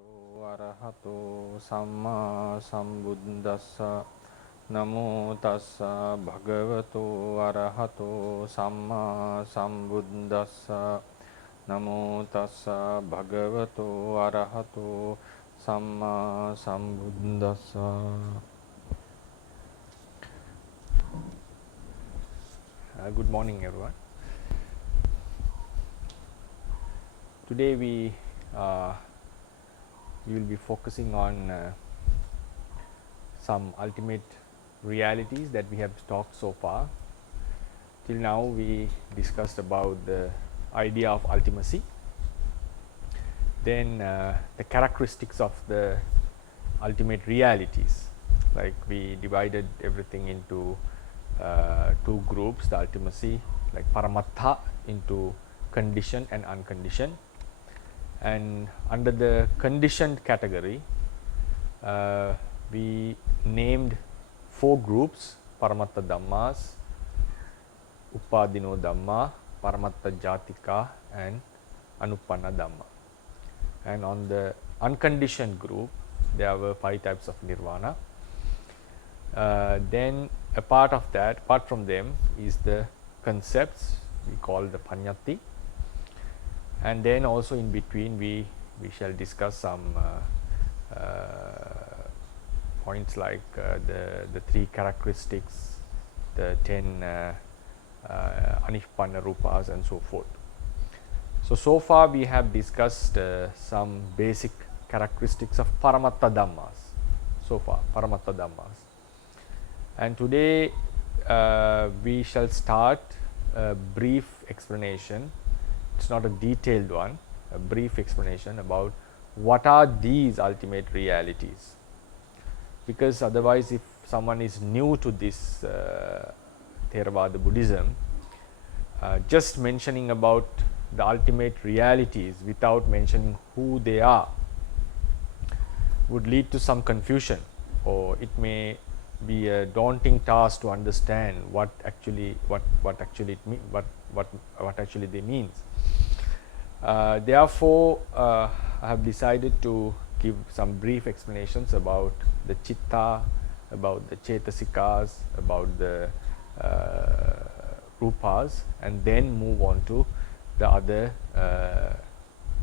Arahato Samma Sambuddhassa Namo Tassa Bhagavato Arahato Samma Sambuddhassa Namo Tassa Bhagavato Arahato Samma Sambuddhassa. Good morning, everyone. Today we will be focusing on some ultimate realities that we have talked so far. Till now we discussed about the idea of ultimacy, then the characteristics of the ultimate realities, like we divided everything into two groups, the ultimacy like Paramatha into conditioned and unconditioned. And under the conditioned category, we named four groups: Paramatthadhammas, Upadino Dhamma, Paramatthadjatika, and Anupanna Dhamma. And on the unconditioned group, there were 5 types of nirvana. Then apart from them is the concepts we call the panyati. And then also in between we shall discuss some points like the 3 characteristics, the 10 anishpanna rupas, and so forth. So far we have discussed some basic characteristics of Paramatthadhammas. So far, Paramatthadhammas. And today we shall start a brief explanation. It's not a detailed one, a brief explanation about what are these ultimate realities. Because otherwise, if someone is new to this Theravada Buddhism, just mentioning about the ultimate realities without mentioning who they are would lead to some confusion, or it may be a daunting task to understand what actually they means. Therefore, I have decided to give some brief explanations about the chitta, about the cetasikas, about the rupas, and then move on to the other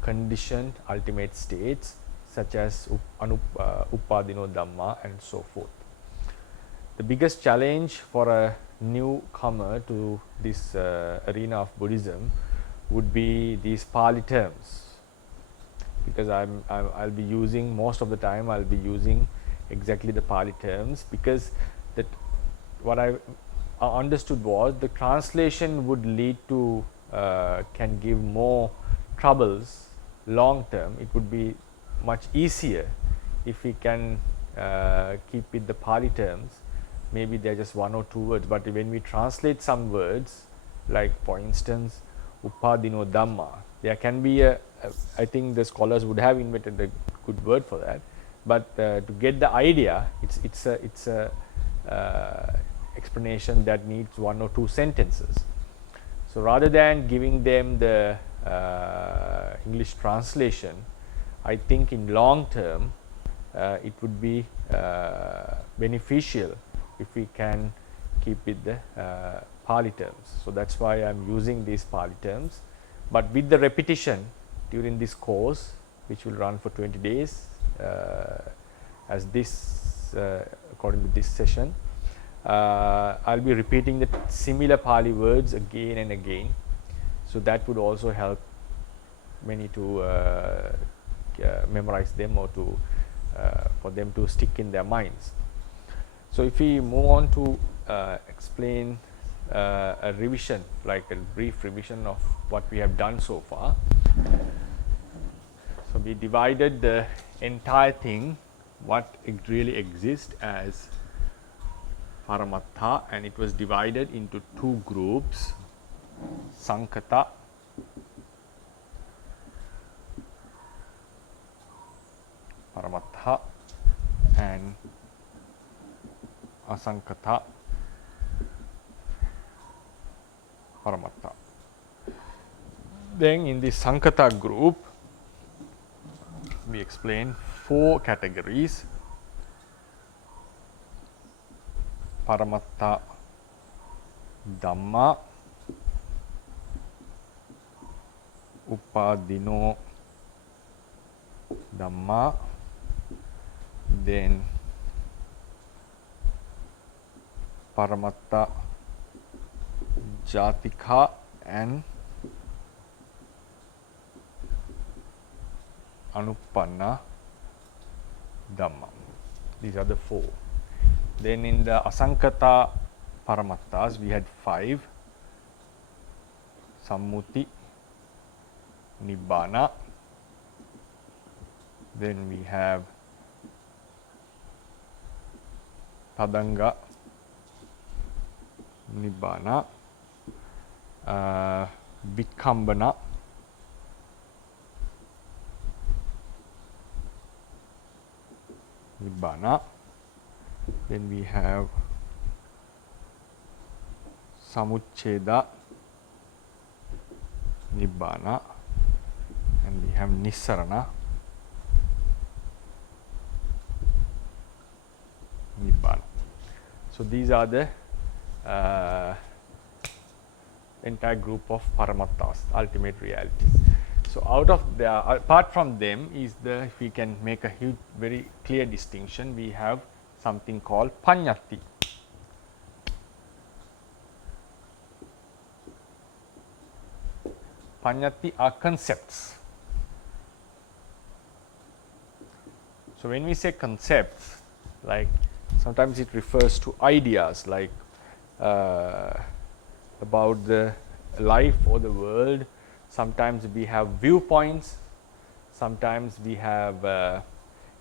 conditioned ultimate states such as upadino dhamma and so forth. The biggest challenge for a newcomer to this arena of Buddhism would be these Pali terms, because I'll be using, most of the time I'll be using exactly the Pali terms, because that what I understood was the translation would lead to can give more troubles long term. It would be much easier if we can keep with the Pali terms. Maybe they're just 1 or 2 words, but when we translate some words, like for instance Upadino Dhamma, there can be I think the scholars would have invented a good word for that, but to get the idea, it's a explanation that needs 1 or 2 sentences. So rather than giving them the English translation, I think in long term it would be beneficial if we can keep with the Pali terms. So that's why I'm using these Pali terms, but with the repetition during this course, which will run for 20 days as this according to this session, I'll be repeating the similar Pali words again and again, so that would also help many to memorize them, or to for them to stick in their minds. So if we move on to explain a revision, like a brief revision of what we have done so far. So we divided the entire thing, what it really exists, as Paramatha, and it was divided into 2 groups: Sankhata Paramatha and Asankhata Paramatha. Then in the Sankhata group, we we explain 4 categories. Paramatthadhamma, Upadino Dhamma, then Paramattha Jatika and Anupanna Dhamma. These are the 4. Then in the Asankata Paramatthas we had 5. Sammuti, Nibbana, then we have Tadanga, Nibbana, Vikambana, Nibbana, then we have Samucceda, Nibbana, and we have Nissarana, Nibbana. So these are the entire group of Paramatthas, ultimate realities. So out of the, apart from them is the, if we can make a huge, very clear distinction, we have something called Panyati. Panyati are concepts. So when we say concepts, like sometimes it refers to ideas, like about the life or the world. Sometimes we have viewpoints, sometimes we have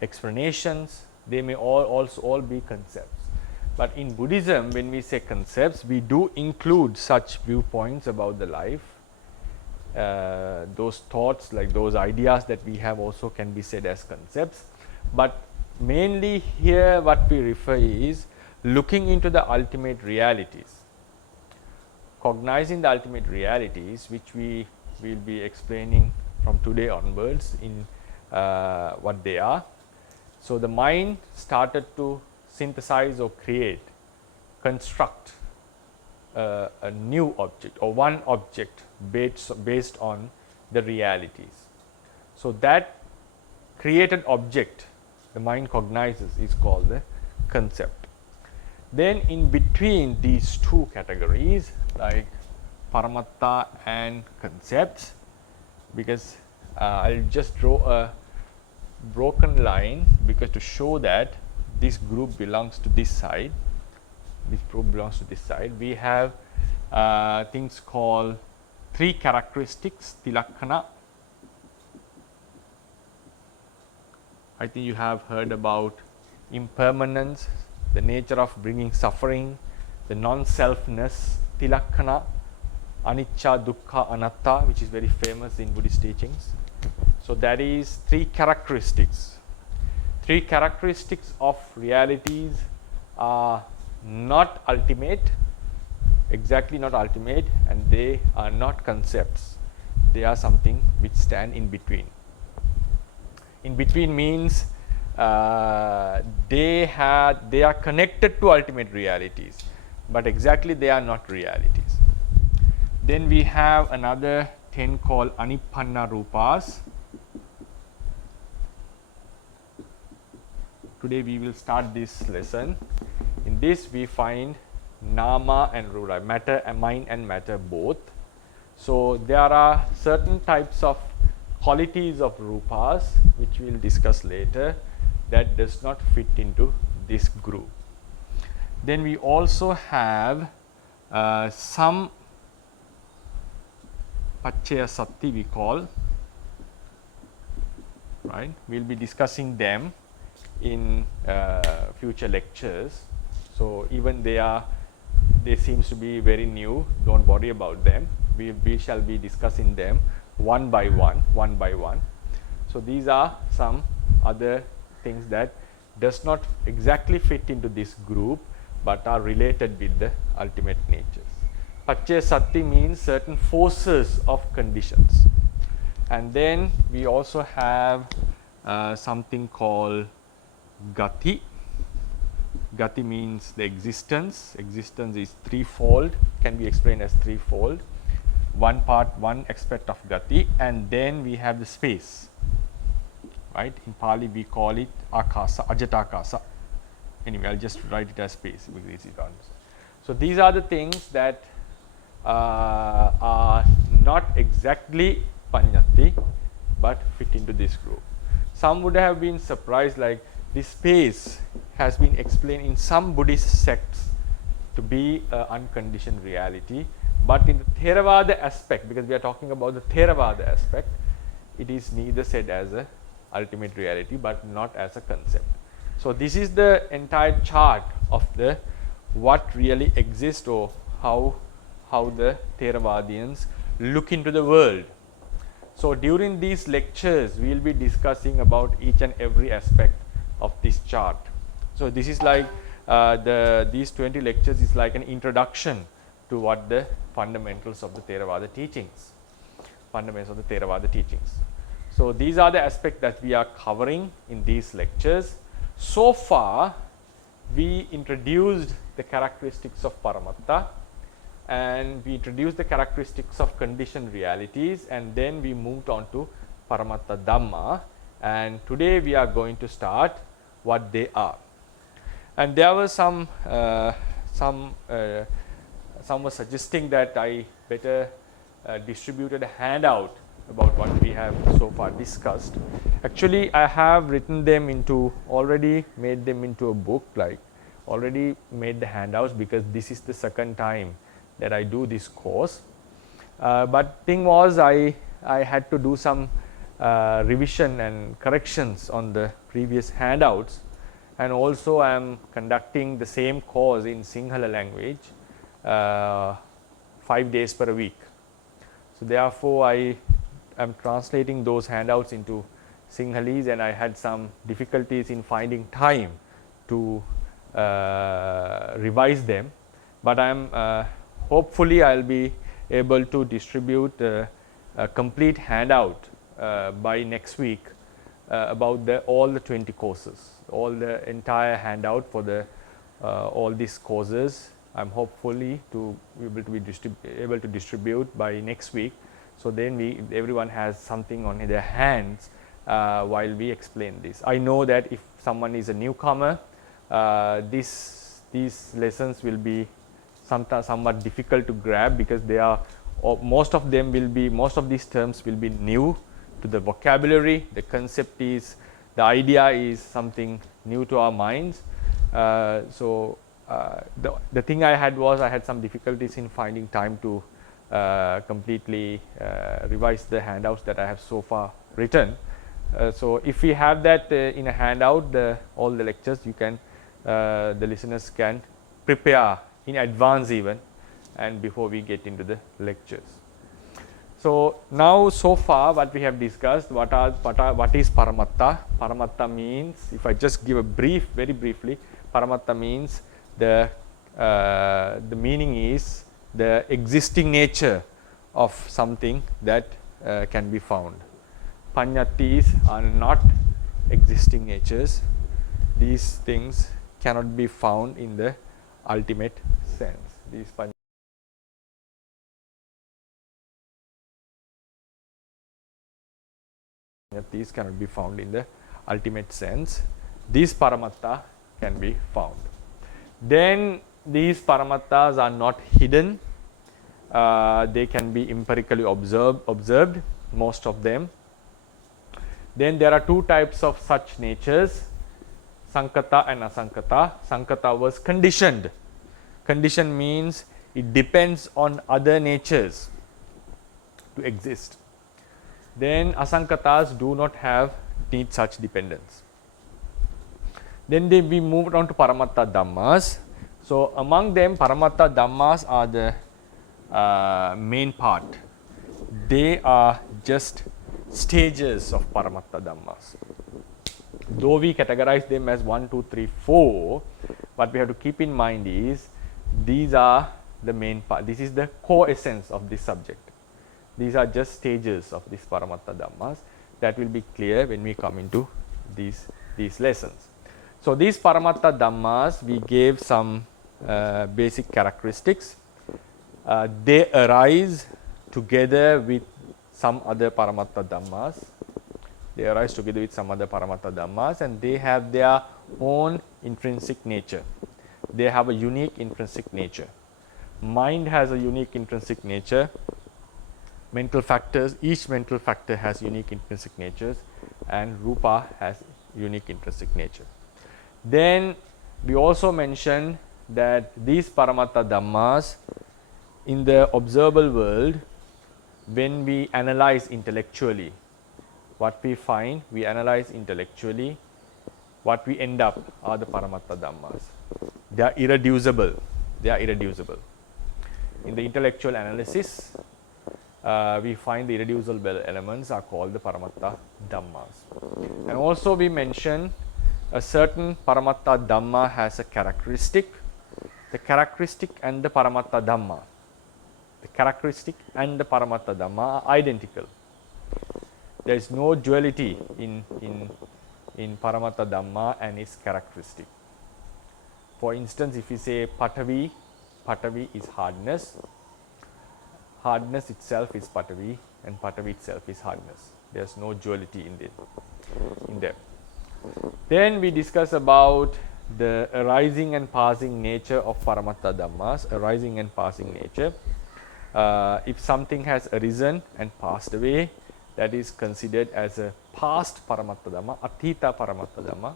explanations. They may also all be concepts. But in Buddhism, when we say concepts, we do include such viewpoints about the life. Those thoughts, like those ideas that we have, also can be said as concepts. But mainly here what we refer is looking into the ultimate realities, cognizing the ultimate realities, which we will be explaining from today onwards in what they are. So the mind started to synthesize or create, construct a new object or one object based on the realities. So that created object the mind cognizes is called the concept. Then in between these 2 categories, like Paramattha and concepts, because I'll just draw a broken line, because to show that this group belongs to this side, this group belongs to this side, we have things called 3 characteristics, Tilakkana. I think you have heard about impermanence, the nature of bringing suffering, the non-selfness, Tilakkana, Anicca, Dukkha, Anatta, which is very famous in Buddhist teachings. So that is 3 characteristics. 3 characteristics of realities are not ultimate, exactly not ultimate, and they are not concepts. They are something which stand in between. In between means they are connected to ultimate realities, but exactly they are not realities. Then we have another 10 called Anippanna Rupas. Today we will start this lesson. In this we find Nama and Rura, matter and mind and matter both. So there are certain types of qualities of Rupas which we will discuss later that does not fit into this group. Then we also have some Paccaya Sati we call, right? We will be discussing them in future lectures. So even they seems to be very new, don't worry about them. We shall be discussing them one by one. So these are some other things that does not exactly fit into this group, but are related with the ultimate natures. Paccaya Sati means certain forces of conditions. And then we also have something called gati. Gati means the existence. Existence is threefold, can be explained as threefold. One part, one aspect of gati, and then we have the space. Right? In Pali we call it akasa, ajatakasa. Anyway, I'll just write it as space because it's easy to understand. So these are the things that are not exactly Panyati but fit into this group. Some would have been surprised, like this space has been explained in some Buddhist sects to be unconditioned reality, but in the Theravada aspect, because we are talking about the Theravada aspect, it is neither said as a ultimate reality but not as a concept. So this is the entire chart of the what really exists, or how the Theravadians look into the world. So during these lectures we will be discussing about each and every aspect of this chart. So this is like these 20 lectures is like an introduction to what the fundamentals of the Theravada teachings. So these are the aspects that we are covering in these lectures. So far we introduced the characteristics of Paramattha, and we introduced the characteristics of conditioned realities, and then we moved on to Paramatthadhamma, and today we are going to start what they are. And there was some were suggesting that I better distributed a handout about what we have so far discussed. Actually, I have written them into, already made them into a book, like already made the handouts, because this is the second time that I do this course. But thing was, I had to do some revision and corrections on the previous handouts, and also I am conducting the same course in Sinhala language 5 days per week. So therefore I am translating those handouts into Sinhalese, and I had some difficulties in finding time to revise them, but I am hopefully I will be able to distribute a complete handout by next week about all the 20 courses, all the entire handout for the all these courses. I am hopefully to be able to distribute by next week. So then everyone has something on their hands while we explain this. I know that if someone is a newcomer, these lessons will be somewhat difficult to grab, because they are most of these terms will be new to the vocabulary. The concept is, the idea is something new to our minds. So the thing I had some difficulties in finding time to completely revise the handouts that I have so far written. So if we have that in a handout, all the lectures, you can the listeners can prepare in advance even, and before we get into the lectures. So now so far what we have discussed, what is Paramattha? Paramattha means, if I just give a very briefly, Paramattha means the meaning is the existing nature of something that can be found. Panyatis are not existing natures. These things cannot be found in the ultimate sense. These Panyatis cannot be found in the ultimate sense. These Paramattha can be found. Then these Paramatthas are not hidden. They can be empirically observed, most of them. Then there are two types of such natures, Sankata and Asankata. Sankata was conditioned. Condition means it depends on other natures to exist. Then Asankatas do not need such dependence. Then we moved on to Paramatthadhammas. So among them, Paramatthadhammas are the main part. They are just stages of Paramatthadhammas. Though we categorize them as 1, 2, 3, 4, what we have to keep in mind is these are the main part. This is the core essence of this subject. These are just stages of this Paramatthadhammas. That will be clear when we come into these lessons. So, these Paramatthadhammas, we gave some basic characteristics. They arise together with some other Paramatthadhammas. They arise together with some other Paramatthadhammas, and they have their own intrinsic nature. They have a unique intrinsic nature. Mind has a unique intrinsic nature. Mental factors, each mental factor has unique intrinsic natures, and Rupa has unique intrinsic nature. Then we also mentioned that these Paramatthadhammas in the observable world, when we analyze intellectually, what we find, we analyze intellectually, what we end up are the Paramatthadhammas. They are irreducible. They are irreducible. In the intellectual analysis, we find the irreducible elements are called the Paramatthadhammas. And also we mentioned a certain Paramatthadhamma has a characteristic. The characteristic and the Paramatthadhamma, the characteristic and the Paramatthadhamma are identical. There is no duality in Paramatthadhamma and its characteristic. For instance, if you say Patavi, Patavi is hardness. Hardness itself is Patavi, and Patavi itself is hardness. There is no duality in them. Then we discuss about the arising and passing nature of Paramatthadhammas, arising and passing nature. If something has arisen and passed away, that is considered as a past Paramatthadhamma, Atthita Paramatthadhamma.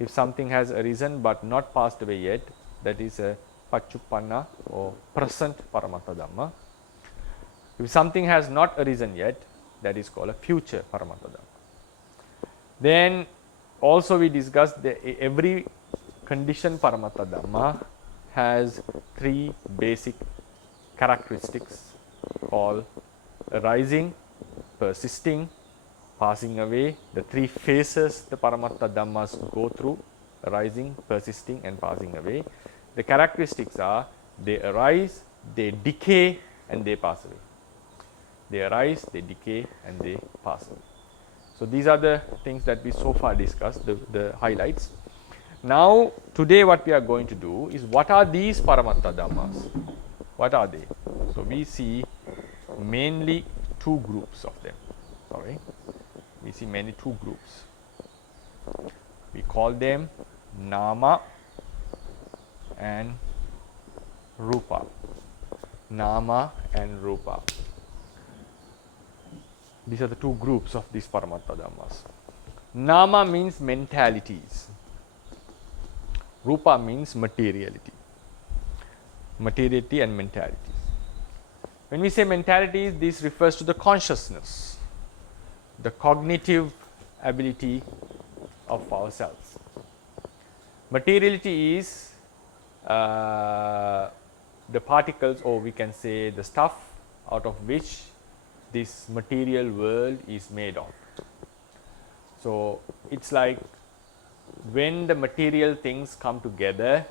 If something has arisen but not passed away yet, that is a Pachuppanna or present Paramatthadhamma. If something has not arisen yet, that is called a future Paramatthadhamma. Then also we discussed that every conditioned Paramatthadhamma has three basic characteristics called arising, persisting, passing away. The three phases the Paramatthadhammas go through: arising, persisting and passing away. The characteristics are they arise, they decay and they pass away. They arise, they decay and they pass away. So these are the things that we so far discussed, the highlights. Now today what we are going to do is, what are these Paramatthadhammas? What are they? So we see mainly two groups of them. We see mainly two groups. We call them Nama and Rupa. Nama and Rupa. These are the two groups of these Paramatthadhammas. Nama means mentalities. Rupa means materiality. Materiality and mentalities. When we say mentalities, this refers to the consciousness, the cognitive ability of ourselves. Materiality is the particles, or we can say the stuff out of which this material world is made of. So it's like when the material things come together,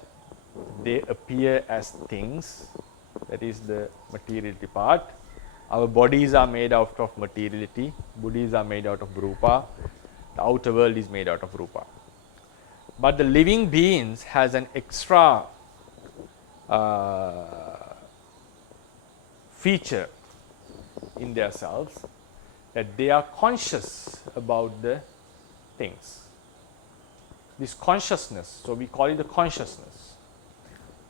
they appear as things. That is the materiality part. Our bodies are made out of materiality. Bodies are made out of Rupa. The outer world is made out of Rupa. But the living beings has an extra feature in their selves, that they are conscious about the things. This consciousness, so we call it the consciousness.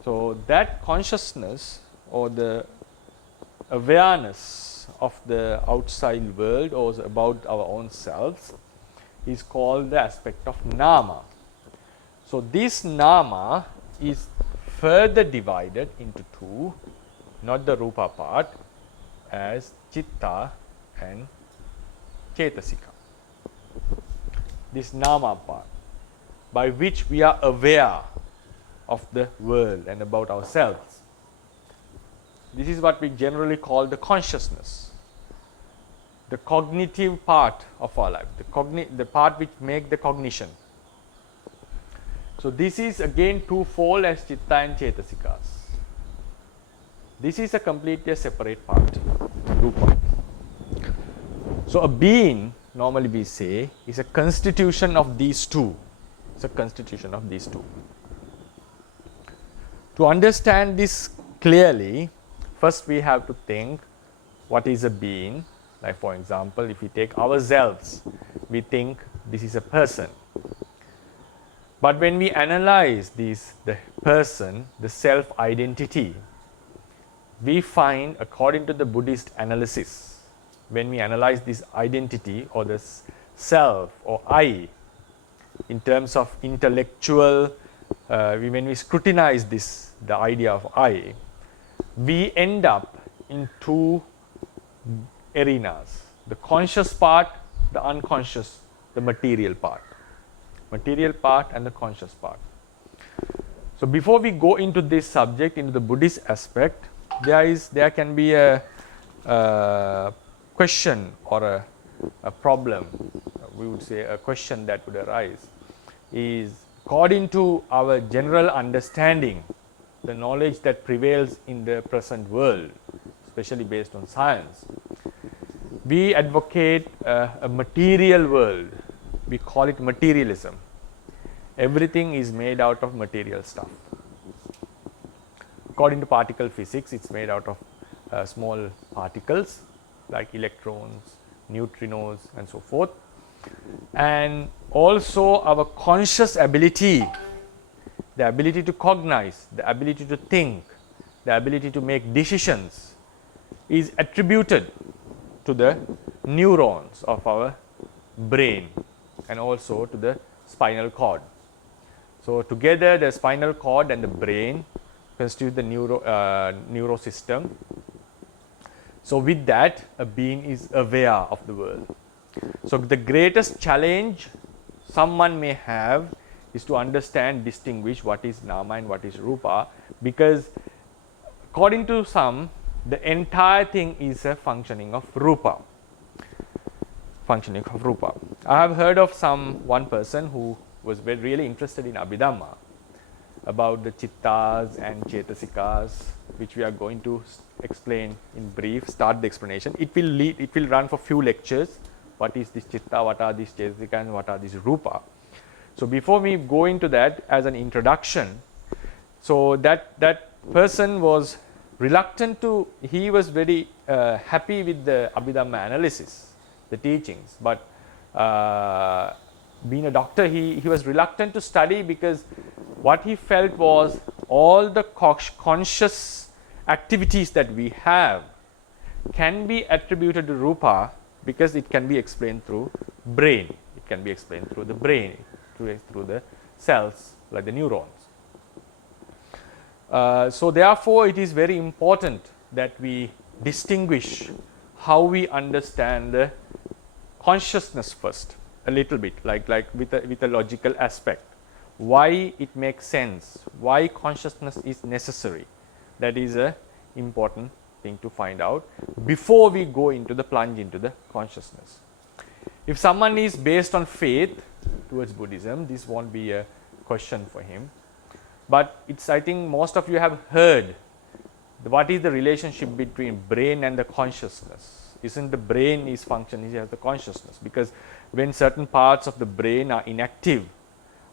So that consciousness, or the awareness of the outside world or about our own selves, is called the aspect of Nama. So this Nama is further divided into two, not the Rupa part, as Chitta and Cetasika. This Nama part, by which we are aware of the world and about ourselves. This is what we generally call the consciousness, the cognitive part of our life, the part which makes the cognition. So this is again twofold as Chitta and Cetasikas. This is a completely separate part, Rupa. So a being normally we say, is a constitution of these two. It's a constitution of these two. To understand this clearly, first we have to think what is a being. Like for example, if we take ourselves, we think this is a person. But when we analyze this, the person, the self-identity, we find, according to the Buddhist analysis, when we analyze this identity or this self or I, in terms of intellectual, when we scrutinize this, the idea of I, we end up in two arenas: the conscious part, the unconscious, the material part and the conscious part. So before we go into this subject, into the Buddhist aspect, there can be a question or a problem, we would say a question that would arise, is according to our general understanding, the knowledge that prevails in the present world, especially based on science, we advocate a material world. We call it materialism. Everything is made out of material stuff. According to particle physics, it's made out of small particles like electrons, neutrinos and so forth. And also our conscious ability, the ability to cognize, the ability to think, the ability to make decisions is attributed to the neurons of our brain and also to the spinal cord. So together the spinal cord and the brain constitute the neurosystem. So with that, a being is aware of the world. So the greatest challenge someone may have is to understand, distinguish what is nama and what is rupa, because according to some, the entire thing is a functioning of rupa. I have heard of one person who was really interested in Abhidhamma, about the chittas and chetasikas, which we are going to explain in brief, start the explanation. It will run for few lectures. What is this chitta, what are these chetasika, and what are these rupa? So before we go into that, as an introduction, so that person was reluctant to, he was very happy with the Abhidhamma analysis, the teachings, but being a doctor, he was reluctant to study, because what he felt was all the conscious activities that we have can be attributed to rupa, because it can be explained through brain. It can be explained through the brain, through the cells like the neurons. So therefore, it is very important that we distinguish how we understand the consciousness first, a little bit, like with a logical aspect. Why it makes sense, why consciousness is necessary. That is a important thing to find out before we go into the plunge into the consciousness. If someone is based on faith towards Buddhism, this won't be a question for him. But it's, I think most of you have heard what is the relationship between brain and the consciousness. Isn't the brain is functioning as the consciousness? Because when certain parts of the brain are inactive,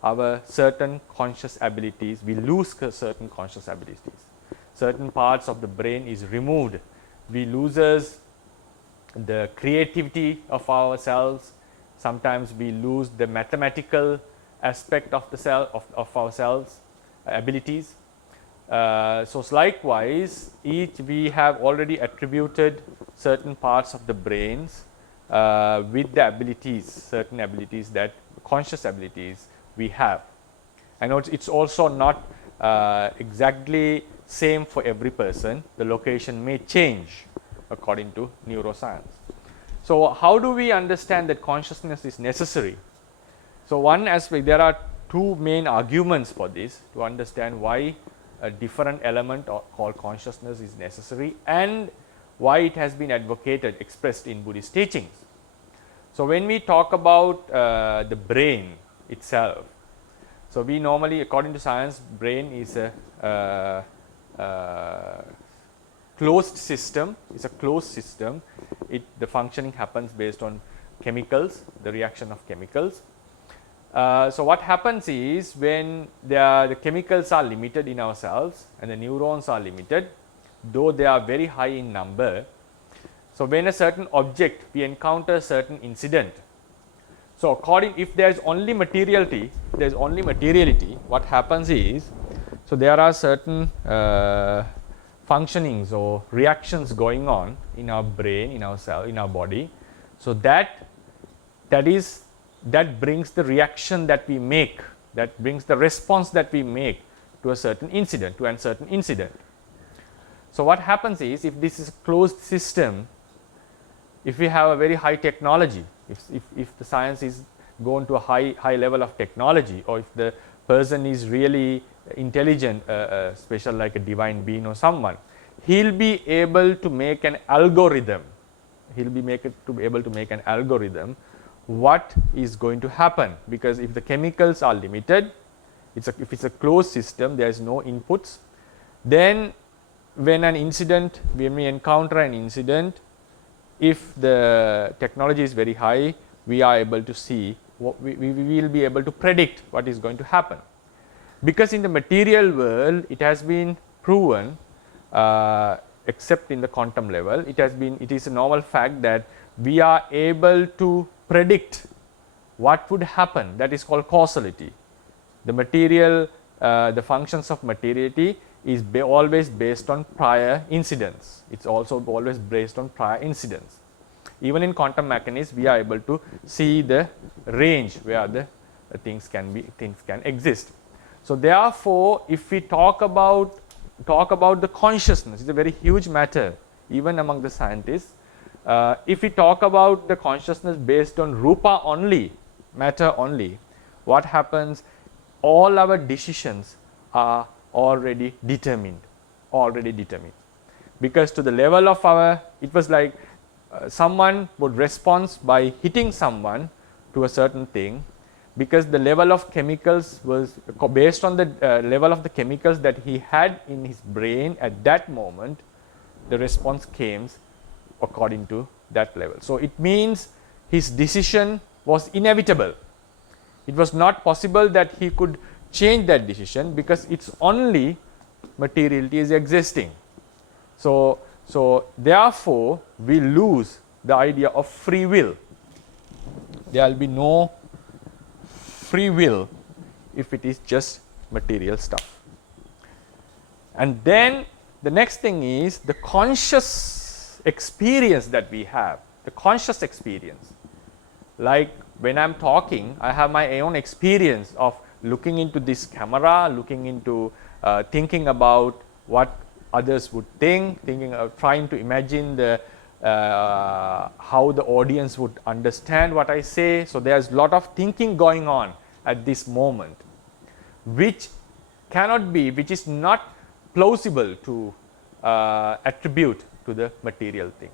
our certain conscious abilities, we lose certain conscious abilities. Certain parts of the brain is removed. We loses the creativity of ourselves. Sometimes we lose the mathematical aspect of the of ourselves, abilities. So likewise, we have already attributed certain parts of the brains with the abilities, certain abilities, that conscious abilities we have. And it's also not exactly same for every person. The location may change according to neuroscience. So how do we understand that consciousness is necessary? So one aspect, there are two main arguments for this, to understand why a different element called consciousness is necessary and why it has been advocated, expressed in Buddhist teachings. So when we talk about the brain itself, so we normally, according to science, brain is a closed system. It's a closed system. The functioning happens based on chemicals, the reaction of chemicals. So what happens is when the chemicals are limited in our cells and the neurons are limited, though they are very high in number. So when a certain object, we encounter a certain incident. So if there is only materiality, what happens is, so there are certain functionings or reactions going on in our brain, in our cell, in our body. So that brings the reaction that we make, that brings the response that we make to a certain incident, So what happens is, if this is a closed system, if we have a very high technology, if the science is gone to a high level of technology, or if the person is really intelligent, special like a divine being or someone, he'll be able to make an algorithm. What is going to happen, because if the chemicals are limited, if it's a closed system, there is no inputs, then when we encounter an incident, if the technology is very high, we are able to see, we will be able to predict what is going to happen. Because in the material world, it has been proven, except in the quantum level, it is a normal fact that we are able to predict what would happen. That is called causality. The functions of materiality is always based on prior incidents. It's also always based on prior incidents. Even in quantum mechanics, we are able to see the range where the things can exist. So therefore, if we talk about the consciousness, it's a very huge matter, even among the scientists. If we talk about the consciousness based on rupa only, matter only, what happens? All our decisions are already determined. Because to the level of it was like someone would respond by hitting someone to a certain thing, because the level of chemicals was based on the level of the chemicals that he had in his brain at that moment, the response came according to that level. So it means his decision was inevitable. It was not possible that he could change that decision, because it's only materiality is existing. So therefore, we lose the idea of free will. There will be no free will if it is just material stuff. And then the next thing is the conscious experience that we have, the conscious experience. Like when I'm talking, I have my own experience of looking into this camera, looking into thinking about what others would think, trying to imagine how the audience would understand what I say. So there's a lot of thinking going on at this moment, which is not plausible to attribute to the material thing.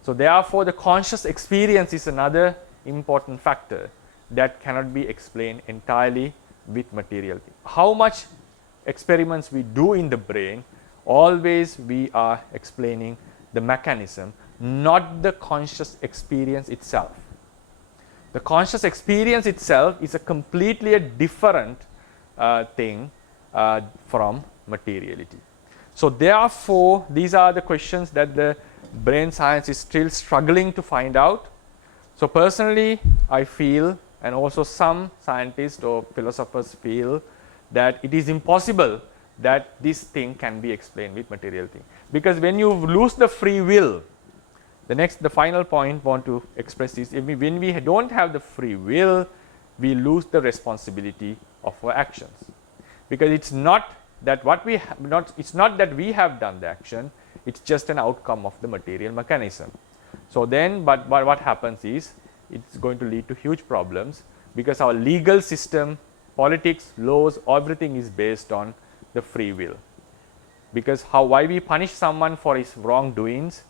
So therefore, the conscious experience is another important factor that cannot be explained entirely with material thing. How much experiments we do in the brain, always we are explaining the mechanism, not the conscious experience itself. The conscious experience itself is a completely different thing from materiality. So therefore, these are the questions that the brain science is still struggling to find out. So personally, I feel, and also some scientists or philosophers feel, that it is impossible that this thing can be explained with material thing. Because when you lose the free will, the final point I want to express is, when we don't have the free will, we lose the responsibility of our actions. Because it's not that it's not that we have done the action, it's just an outcome of the material mechanism. So then, but what happens is, it's going to lead to huge problems, because our legal system, politics, laws, everything is based on the free will. Because why we punish someone for his wrongdoings,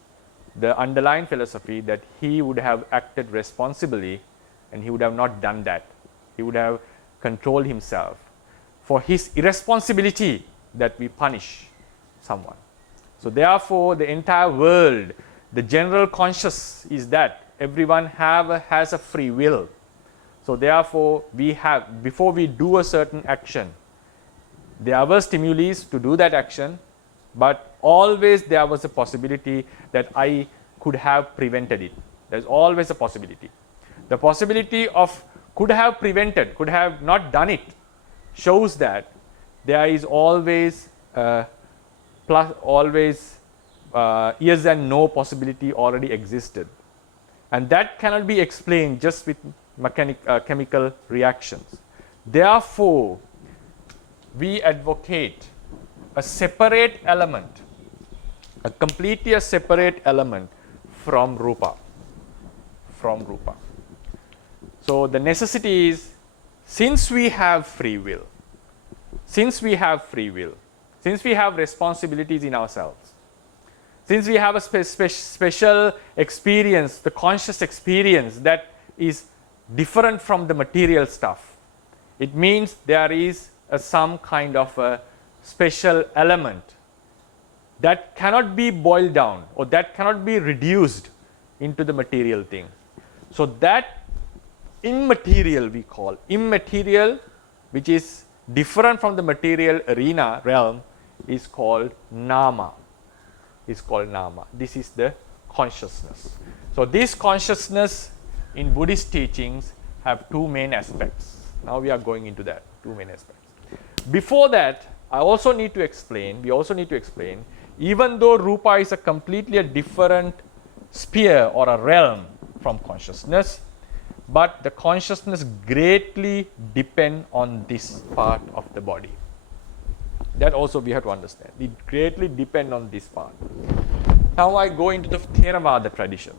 the underlying philosophy that he would have acted responsibly and he would have not done that. He would have controlled himself. For his irresponsibility that we punish someone. So therefore, the entire world, the general conscious is that everyone has a free will. So therefore, before we do a certain action, there were stimuli to do that action, but always there was a possibility that I could have prevented it. There's always a possibility. The possibility of could have prevented, could have not done it, shows that there is always yes and no possibility already existed. And that cannot be explained just with chemical reactions. Therefore, we advocate a separate element, a completely separate element from rupa. So the necessity is, since we have free will, since we have responsibilities in ourselves, since we have a special experience, the conscious experience that is different from the material stuff, it means there is some kind of a special element that cannot be boiled down or that cannot be reduced into the material thing. So that immaterial, we call immaterial, which is different from the material arena realm, is called nama. This is the consciousness. So this consciousness in Buddhist teachings have two main aspects. Now we are going into that, two main aspects. Before that, we also need to explain, even though rupa is a completely different sphere or a realm from consciousness, but the consciousness greatly depend on this part of the body. That also we have to understand. It greatly depend on this part. Now I go into the Theravada tradition.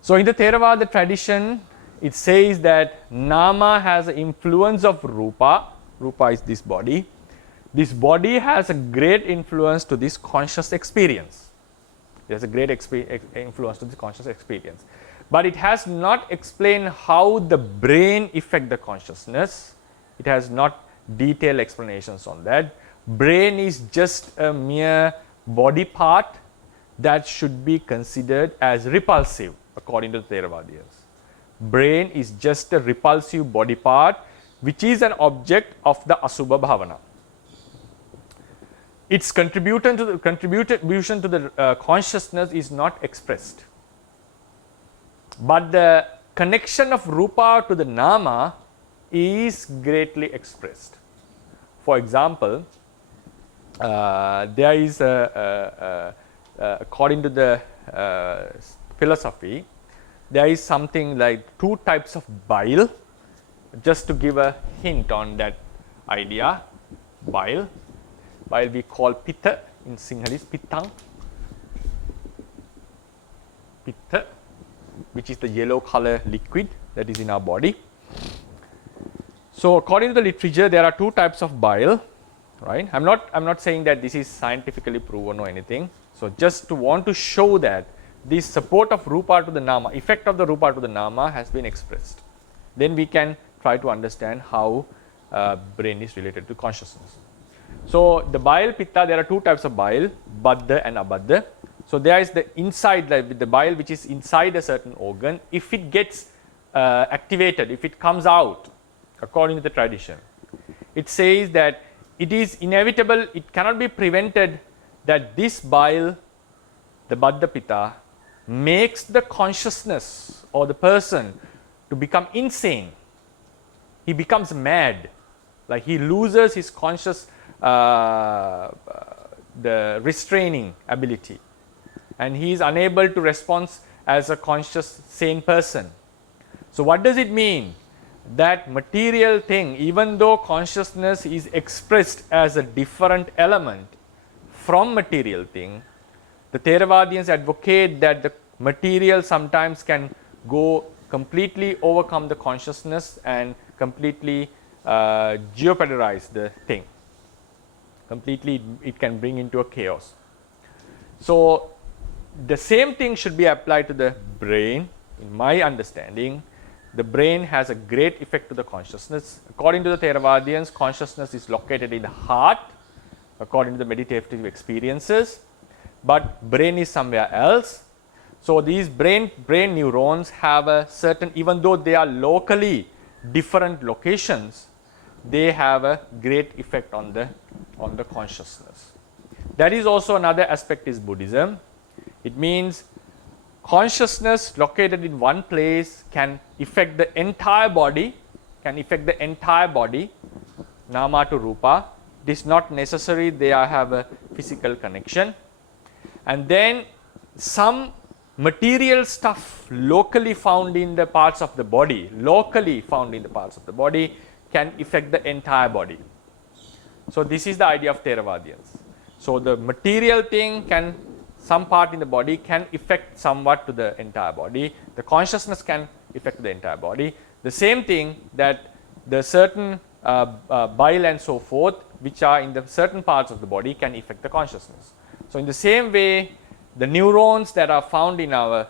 So in the Theravada tradition, it says that nama has an influence of rupa. Rupa is this body. This body has a great influence to this conscious experience. It has a great influence to this conscious experience. But it has not explained how the brain affects the consciousness. It has not detailed explanations on that. Brain is just a mere body part that should be considered as repulsive according to the Theravadians. Brain is just a repulsive body part which is an object of the Asubha Bhavana. Its contribution to the consciousness is not expressed. But the connection of rupa to the nama is greatly expressed. For example, there is according to the philosophy, there is something like two types of bile. Just to give a hint on that idea, bile we call pitta, in Sinhalese pittang, pitta, which is the yellow color liquid that is in our body. So according to the literature, there are two types of bile, right? I'm not saying that this is scientifically proven or anything. So just to want to show that this support of rupa to the nama, effect of the rupa to the nama has been expressed. Then we can try to understand how brain is related to consciousness. So the bile pitta, there are two types of bile, baddha and abaddha. So there is the inside, like with the bile which is inside a certain organ. If it gets activated, if it comes out, according to the tradition, it says that it is inevitable, it cannot be prevented that this bile, the baddha pitta, makes the consciousness or the person to become insane. He becomes mad, like he loses his conscious, the restraining ability, and he is unable to respond as a conscious, sane person. So what does it mean? That material thing, even though consciousness is expressed as a different element from material thing, the Theravadians advocate that the material sometimes can go completely overcome the consciousness and completely jeopardize the thing. Completely it can bring into a chaos. So the same thing should be applied to the brain. In my understanding, the brain has a great effect to the consciousness. According to the Theravadians, consciousness is located in the heart, according to the meditative experiences. but brain is somewhere else. So these brain neurons have a certain, even though they are locally different locations, they have a great effect on the consciousness. That is also another aspect is Buddhism. It means consciousness located in one place can affect the entire body, nama to rupa. It is not necessary they have a physical connection. And then some material stuff locally found in the parts of the body, can affect the entire body. So this is the idea of Theravadians. So the material thing can, some part in the body can affect somewhat to the entire body. The consciousness can affect the entire body. The same thing that the certain bile and so forth, which are in the certain parts of the body, can affect the consciousness. So in the same way, the neurons that are found in our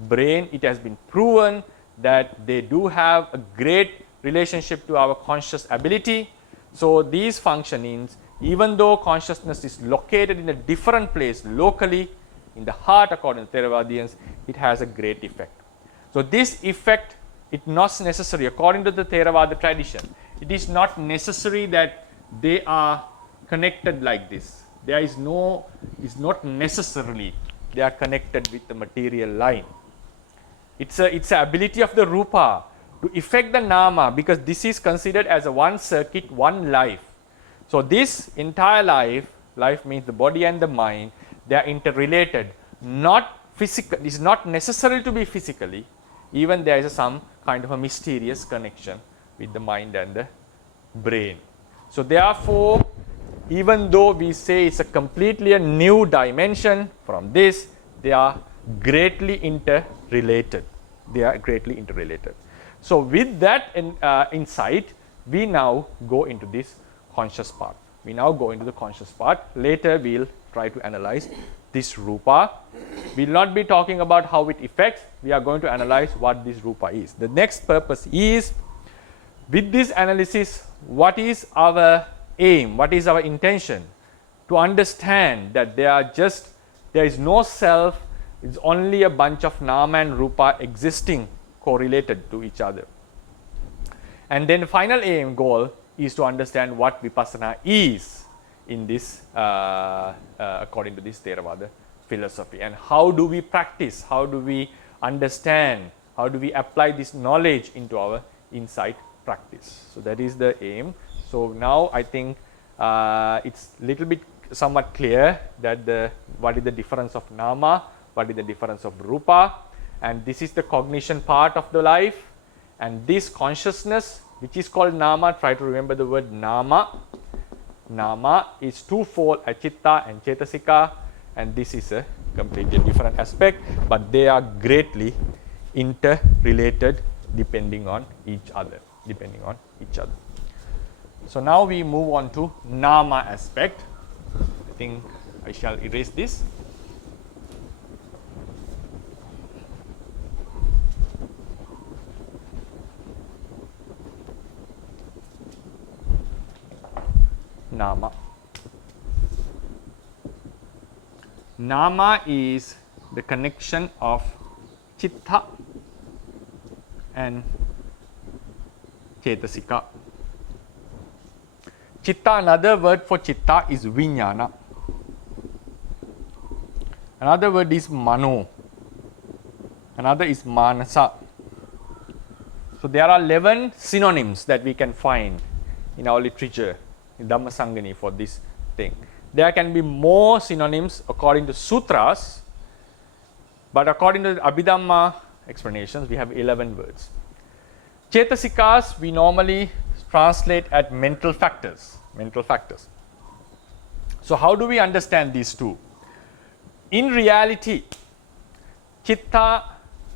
brain, it has been proven that they do have a great relationship to our conscious ability. So these functionings, even though consciousness is located in a different place locally in the heart, according to Theravadians, it has a great effect. So this effect, it not necessary, according to the Theravada tradition, it is not necessary that they are connected like this. There is no, it's not necessarily they are connected with the material line. It's an ability of the rupa to affect the nama, because this is considered as a one circuit, one life. So this entire life means the body and the mind, they are interrelated, not physical. It is not necessary to be physically, even there is some kind of a mysterious connection with the mind and the brain. So therefore, even though we say it's a completely a new dimension from this, they are greatly interrelated. So with that insight, we now go into this conscious part. Later we'll try to analyze this rupa. We'll not be talking about how it affects. We are going to analyze what this rupa is. The next purpose is, with this analysis, what is our aim, what is our intention? To understand that there is no self, it's only a bunch of nama and rupa existing correlated to each other. And then the final aim goal is to understand what vipassana is in this, according to this Theravada philosophy, and how do we practice, how do we understand, how do we apply this knowledge into our insight practice. So that is the aim. So now I think it's little bit somewhat clear that what is the difference of nama, what is the difference of rupa, and this is the cognition part of the life, and this consciousness which is called nama, try to remember the word nama. Nama is twofold, acitta and cetasika, and this is a completely different aspect, but they are greatly interrelated depending on each other. So now we move on to nama aspect. I think I shall erase this. Nama. Nama is the connection of chitta and cetasika. Chitta, another word for chitta is vijnana. Another word is mano. Another is manasa. So there are 11 synonyms that we can find in our literature, in Dhamma Sangani, for this thing. There can be more synonyms according to sutras, but according to the Abhidhamma explanations, we have 11 words. Cetasikas we normally translate as mental factors. So how do we understand these two? In reality, chitta,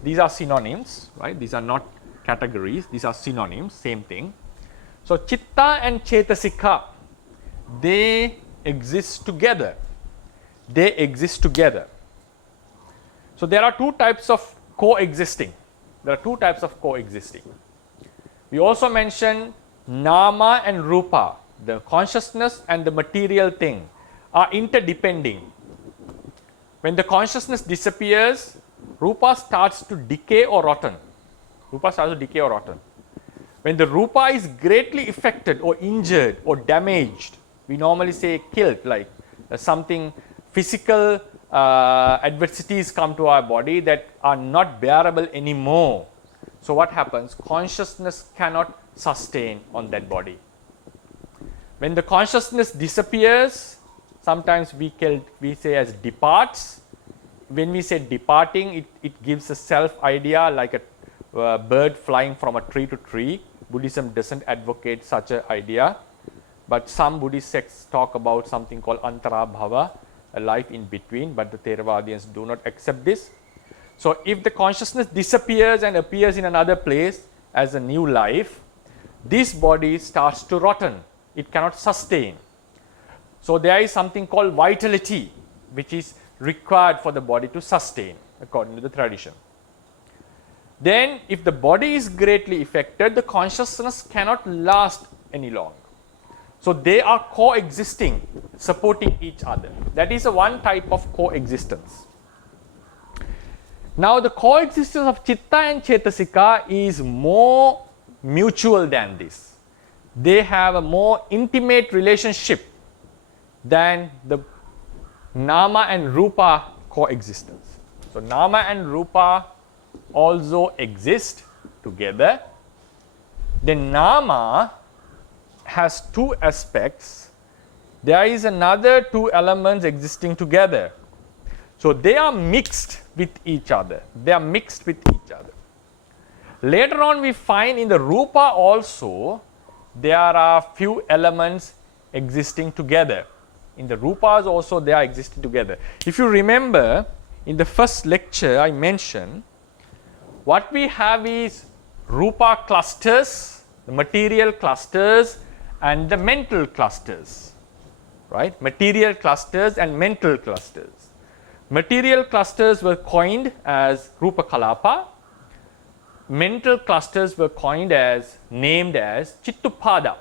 these are synonyms, right? These are not categories, these are synonyms, same thing. So chitta and cetasika, they exist together. So there are two types of coexisting. We also mentioned nama and rupa, the consciousness and the material thing, are interdepending. When the consciousness disappears, rupa starts to decay or rotten. Rupa starts to decay or rotten. When the rupa is greatly affected or injured or damaged, we normally say killed, like something physical adversities come to our body that are not bearable anymore. So what happens? Consciousness cannot sustain on that body. When the consciousness disappears, sometimes we say as departs. When we say departing, it gives a self idea like a bird flying from a tree to tree. Buddhism doesn't advocate such an idea, but some Buddhist sects talk about something called antarabhava, a life in between, but the Theravadians do not accept this. So if the consciousness disappears and appears in another place as a new life, this body starts to rotten. It cannot sustain. So there is something called vitality, which is required for the body to sustain, according to the tradition. Then if the body is greatly affected, the consciousness cannot last any longer. So they are coexisting, supporting each other. That is one type of coexistence. Now the coexistence of chitta and cetasika is more mutual than this. They have a more intimate relationship than the nama and rupa coexistence. So nama and rupa also exist together. The nama has two aspects. There is another two elements existing together. So they are mixed with each other. They are mixed with each other. Later on we find in the rupa also there are few elements existing together. In the rupas also they are existing together. If you remember, in the first lecture I mentioned, what we have is rupa clusters, the material clusters and the mental clusters, right? Material clusters and mental clusters. Material clusters were coined as rupa kalapa. Mental clusters were coined as, named as chittupada,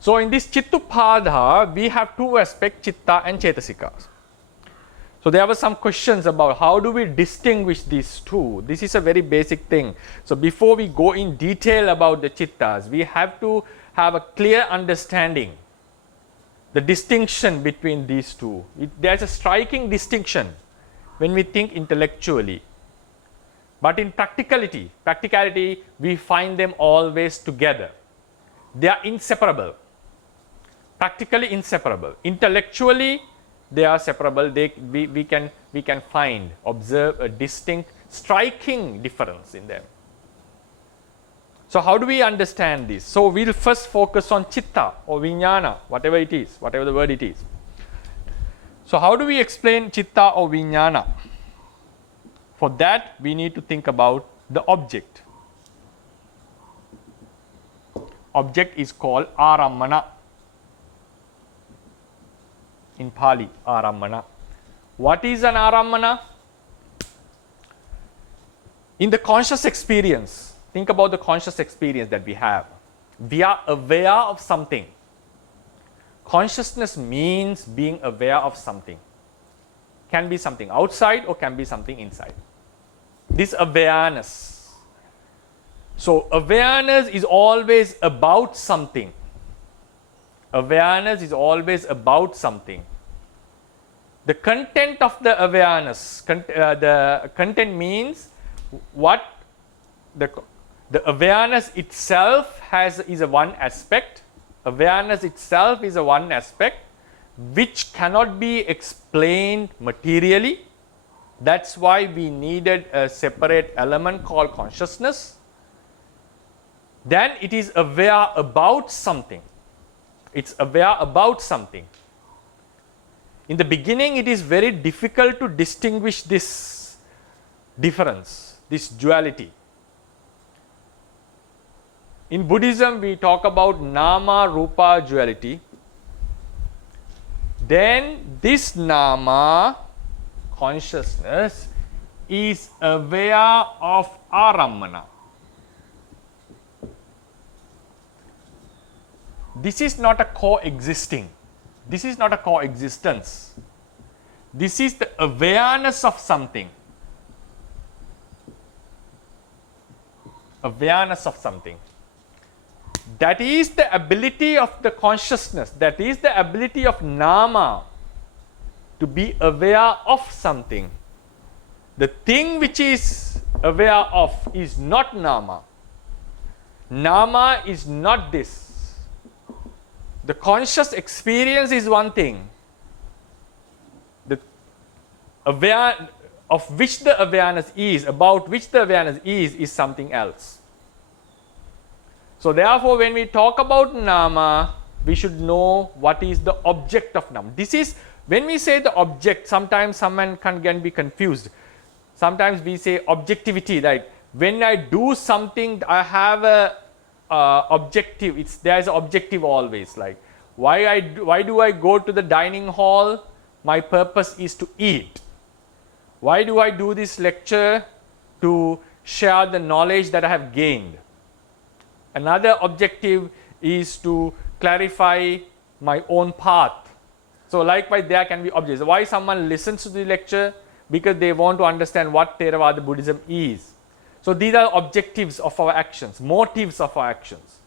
So in this chittupada, we have two aspects, chitta and cetasikas. So there were some questions about how do we distinguish these two. This is a very basic thing. So before we go in detail about the chittas, we have to have a clear understanding, the distinction between these two. There's a striking distinction when we think intellectually. But in practicality, we find them always together. They are inseparable. Practically inseparable. Intellectually, they are separable. We can observe a distinct, striking difference in them. So how do we understand this? So we'll first focus on chitta or vijnana, whatever it is, whatever the word it is. So how do we explain chitta or vijnana? For that, we need to think about the object. Object is called Aramana. In Pali, Aramana. What is an Aramana? In the conscious experience, think about the conscious experience that we have. We are aware of something. Consciousness means being aware of something. Can be something outside or can be something inside. This awareness. So awareness is always about something. Awareness is always about something. The content of the awareness, the content means what the awareness itself is a one aspect. Awareness itself is a one aspect which cannot be explained materially. That's why we needed a separate element called consciousness. Then it is aware about something. It's aware about something. In the beginning, it is very difficult to distinguish this difference, this duality. In Buddhism, we talk about nama rupa duality. Then this nama, consciousness, is aware of Aramana. This is not a coexisting. This is not a coexistence. This is the awareness of something. Awareness of something. That is the ability of the consciousness. That is the ability of Nama to be aware of something. The thing which is aware of is not Nama. Nama is not this. The conscious experience is one thing. The aware of which the awareness is, about which the awareness is something else. So therefore, when we talk about Nama, we should know what is the object of Nama. This is, when we say the object, sometimes someone can be confused. Sometimes we say objectivity, like when I do something, I have a objective. There is an objective always. Like why do I go to the dining hall? My purpose is to eat. Why do I do this lecture? To share the knowledge that I have gained. Another objective is to clarify my own path. So likewise, there can be objects. Why someone listens to the lecture? Because they want to understand what Theravada Buddhism is. So these are objectives of our actions, motives of our actions.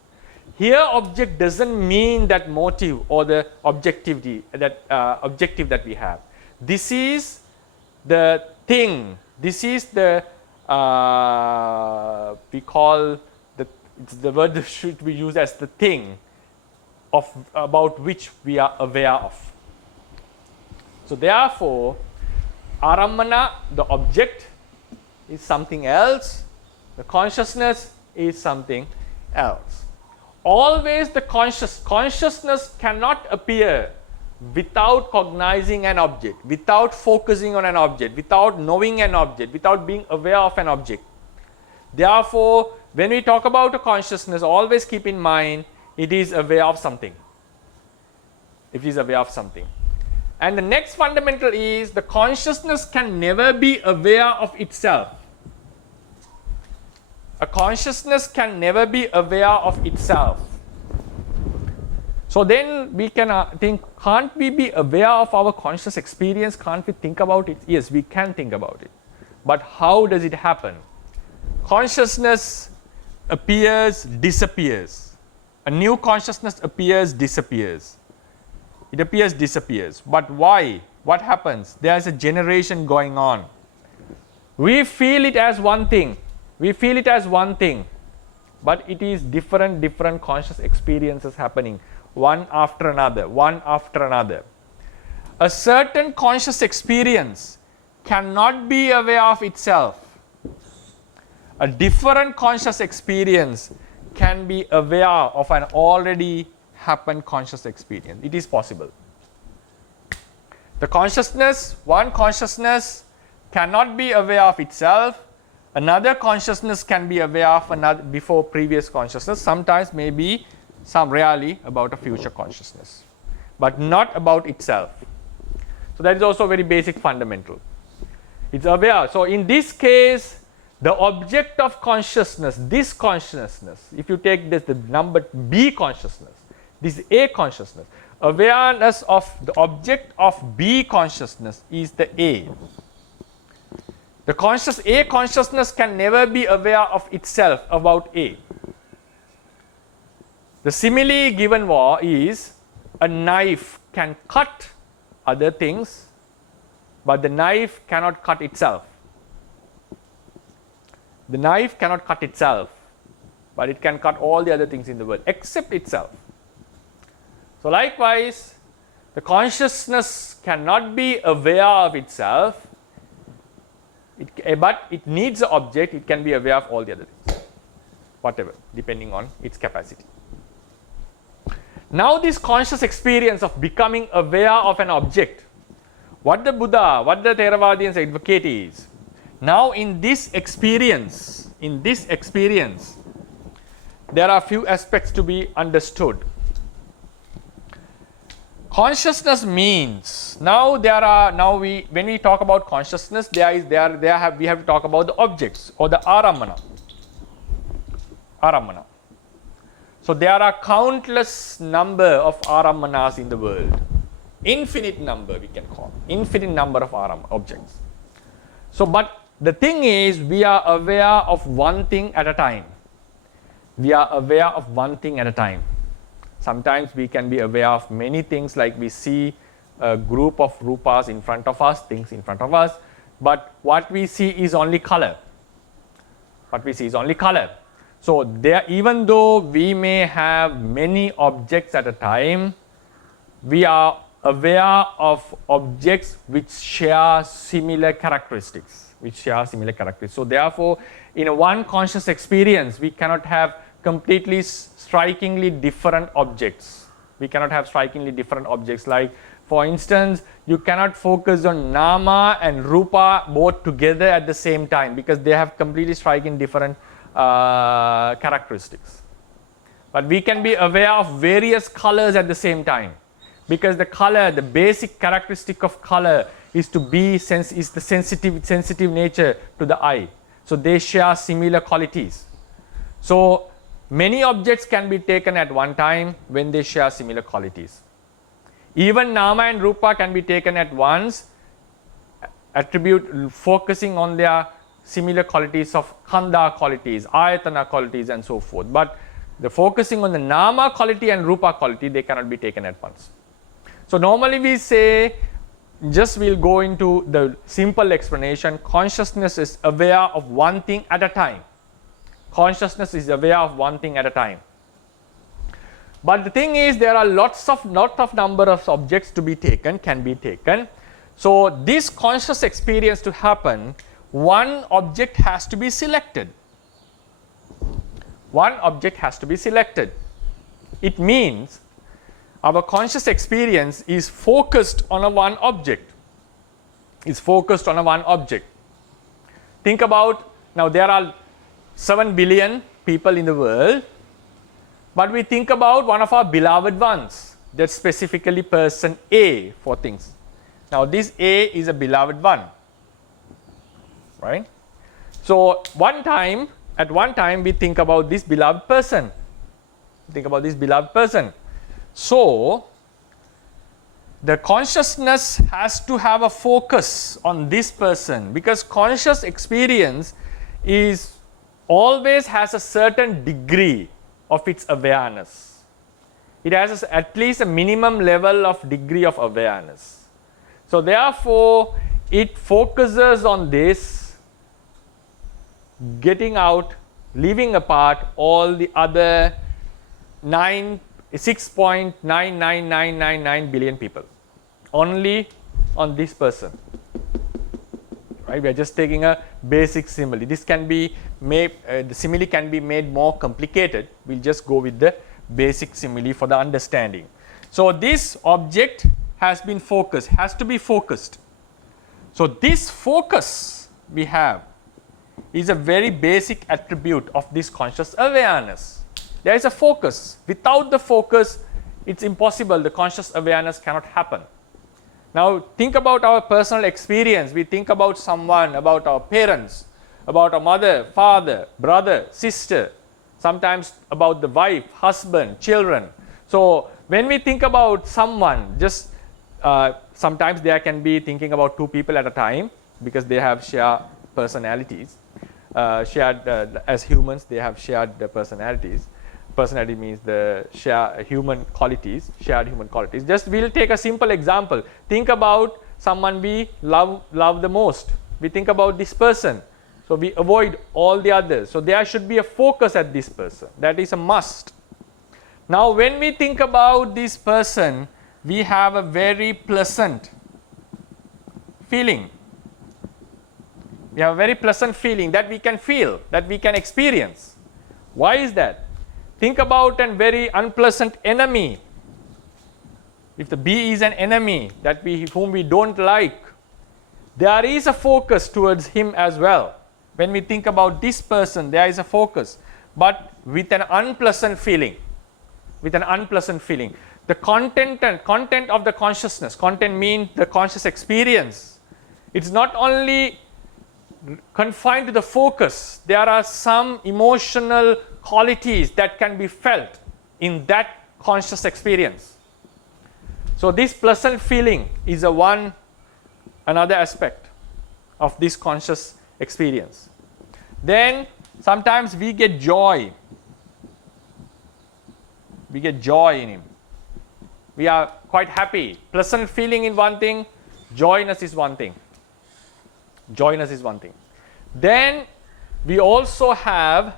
Here, object doesn't mean that motive or the objectivity, that objective that we have. This is the thing. This is the we call the word should be used as the thing about which we are aware of. So therefore, Aramana, the object, is something else. The consciousness is something else. Always the consciousness cannot appear without cognizing an object, without focusing on an object, without knowing an object, without being aware of an object. Therefore, when we talk about a consciousness, always keep in mind it is aware of something. It is aware of something. And the next fundamental is the consciousness can never be aware of itself. A consciousness can never be aware of itself. So then we can think, can't we be aware of our conscious experience? Can't we think about it? Yes, we can think about it. But how does it happen? Consciousness appears, disappears. A new consciousness appears, disappears. It appears, disappears. But why? What happens? There is a generation going on. We feel it as one thing. We feel it as one thing. But it is different conscious experiences happening. One after another, one after another. A certain conscious experience cannot be aware of itself. A different conscious experience can be aware of an already happened conscious experience. It is possible. The consciousness, one consciousness cannot be aware of itself. Another consciousness can be aware of another before previous consciousness. Sometimes maybe some rarely about a future consciousness, but not about itself. So that is also a very basic fundamental. It's aware. So in this case, the object of consciousness, this consciousness, if you take this, the number B consciousness, this A consciousness, awareness of the object of B consciousness is the A. The A consciousness can never be aware of itself about A. The simile given is a knife can cut other things, but the knife cannot cut itself. The knife cannot cut itself, but it can cut all the other things in the world except itself. So likewise, the consciousness cannot be aware of itself, but it needs an object. It can be aware of all the other things, whatever, depending on its capacity. Now this conscious experience of becoming aware of an object, what the Buddha, what the Theravadians advocate is, now in this experience, there are few aspects to be understood. Consciousness means, when we talk about consciousness, we have to talk about the objects or the Aramana. So there are countless number of Aramanas in the world. Infinite number we can call. Infinite number of objects. So, but the thing is, we are aware of one thing at a time. We are aware of one thing at a time. Sometimes we can be aware of many things, like we see a group of rupas in front of us, things in front of us, but what we see is only color. What we see is only color. So there, even though we may have many objects at a time, we are aware of objects which share similar characteristics. So therefore, in a one conscious experience, we cannot have completely strikingly different objects. We cannot have strikingly different objects. Like, for instance, you cannot focus on nama and rupa both together at the same time, because they have completely striking different characteristics. But we can be aware of various colors at the same time, because the color, the basic characteristic of color is to be is the sensitive nature to the eye. So they share similar qualities. So many objects can be taken at one time when they share similar qualities. Even nama and rupa can be taken at once, focusing on their similar qualities of khanda qualities, ayatana qualities, and so forth. But the focusing on the nama quality and rupa quality, they cannot be taken at once. So normally we say, just we'll go into the simple explanation, consciousness is aware of one thing at a time. Consciousness is aware of one thing at a time. But the thing is, there are lot of number of objects to be taken, can be taken. So this conscious experience to happen, one object has to be selected. One object has to be selected. It means our conscious experience is focused on a one object. Think about, now there are 7 billion people in the world, but we think about one of our beloved ones, that's specifically person A for things. Now this A is a beloved one, right? So at one time we think about this beloved person. So the consciousness has to have a focus on this person, because conscious experience always has a certain degree of its awareness. It has at least a minimum level of degree of awareness. So therefore, it focuses on this, getting out, leaving apart all the other 6.99999 billion people. Only on this person. Right? We are just taking a basic simile. This can be made, the simile can be made more complicated. We'll just go with the basic simile for the understanding. So this object has been focused, has to be focused. So this focus we have is a very basic attribute of this conscious awareness. There is a focus. Without the focus, it's impossible. The conscious awareness cannot happen. Now think about our personal experience. We think about someone, about our parents, about our mother, father, brother, sister, sometimes about the wife, husband, children. So when we think about someone, just sometimes there can be thinking about two people at a time, because they have shared personalities. As humans, they have shared personalities. Personality means the shared human qualities. Just we'll take a simple example. Think about someone we love the most. We think about this person. So we avoid all the others. So there should be a focus at this person. That is a must. Now when we think about this person, we have a very pleasant feeling. We have a very pleasant feeling that we can feel, that we can experience. Why is that? Think about a very unpleasant enemy. If the B is an enemy whom we don't like, there is a focus towards him as well. When we think about this person, there is a focus, but with an unpleasant feeling. The content of the consciousness, content means the conscious experience. It's not only confined to the focus. There are some emotional qualities that can be felt in that conscious experience. So this pleasant feeling is another aspect of this conscious experience. Then sometimes we get joy. We get joy in him. We are quite happy. Pleasant feeling in one thing, joyness is one thing. Joyness is one thing. Then we also have,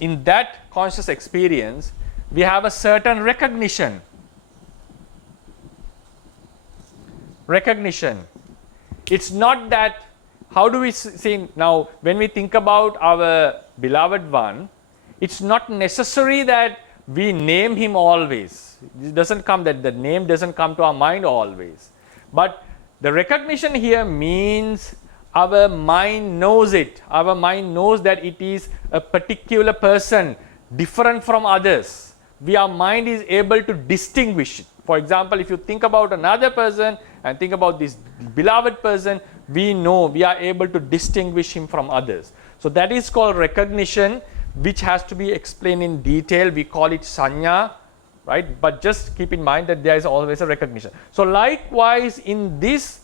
in that conscious experience, we have a certain recognition. Recognition. It's not that, how do we see now, when we think about our beloved one, it's not necessary that we name him always. It doesn't come, that the name doesn't come to our mind always. But the recognition here means our mind knows it. Our mind knows that it is a particular person, different from others. Our mind is able to distinguish it. For example, if you think about another person and think about this beloved person, we know, we are able to distinguish him from others. So that is called recognition, which has to be explained in detail. We call it sanya, right? But just keep in mind that there is always a recognition. So likewise, in this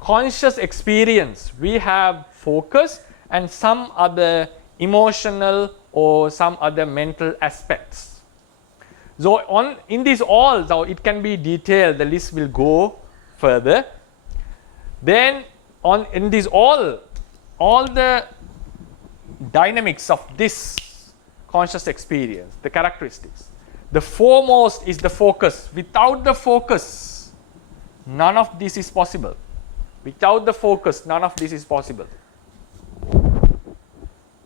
conscious experience, we have focus and some other emotional or some other mental aspects. So in this all, now it can be detailed, the list will go further. Then in this all the dynamics of this conscious experience, the characteristics. The foremost is the focus. Without the focus, none of this is possible. Without the focus, none of this is possible.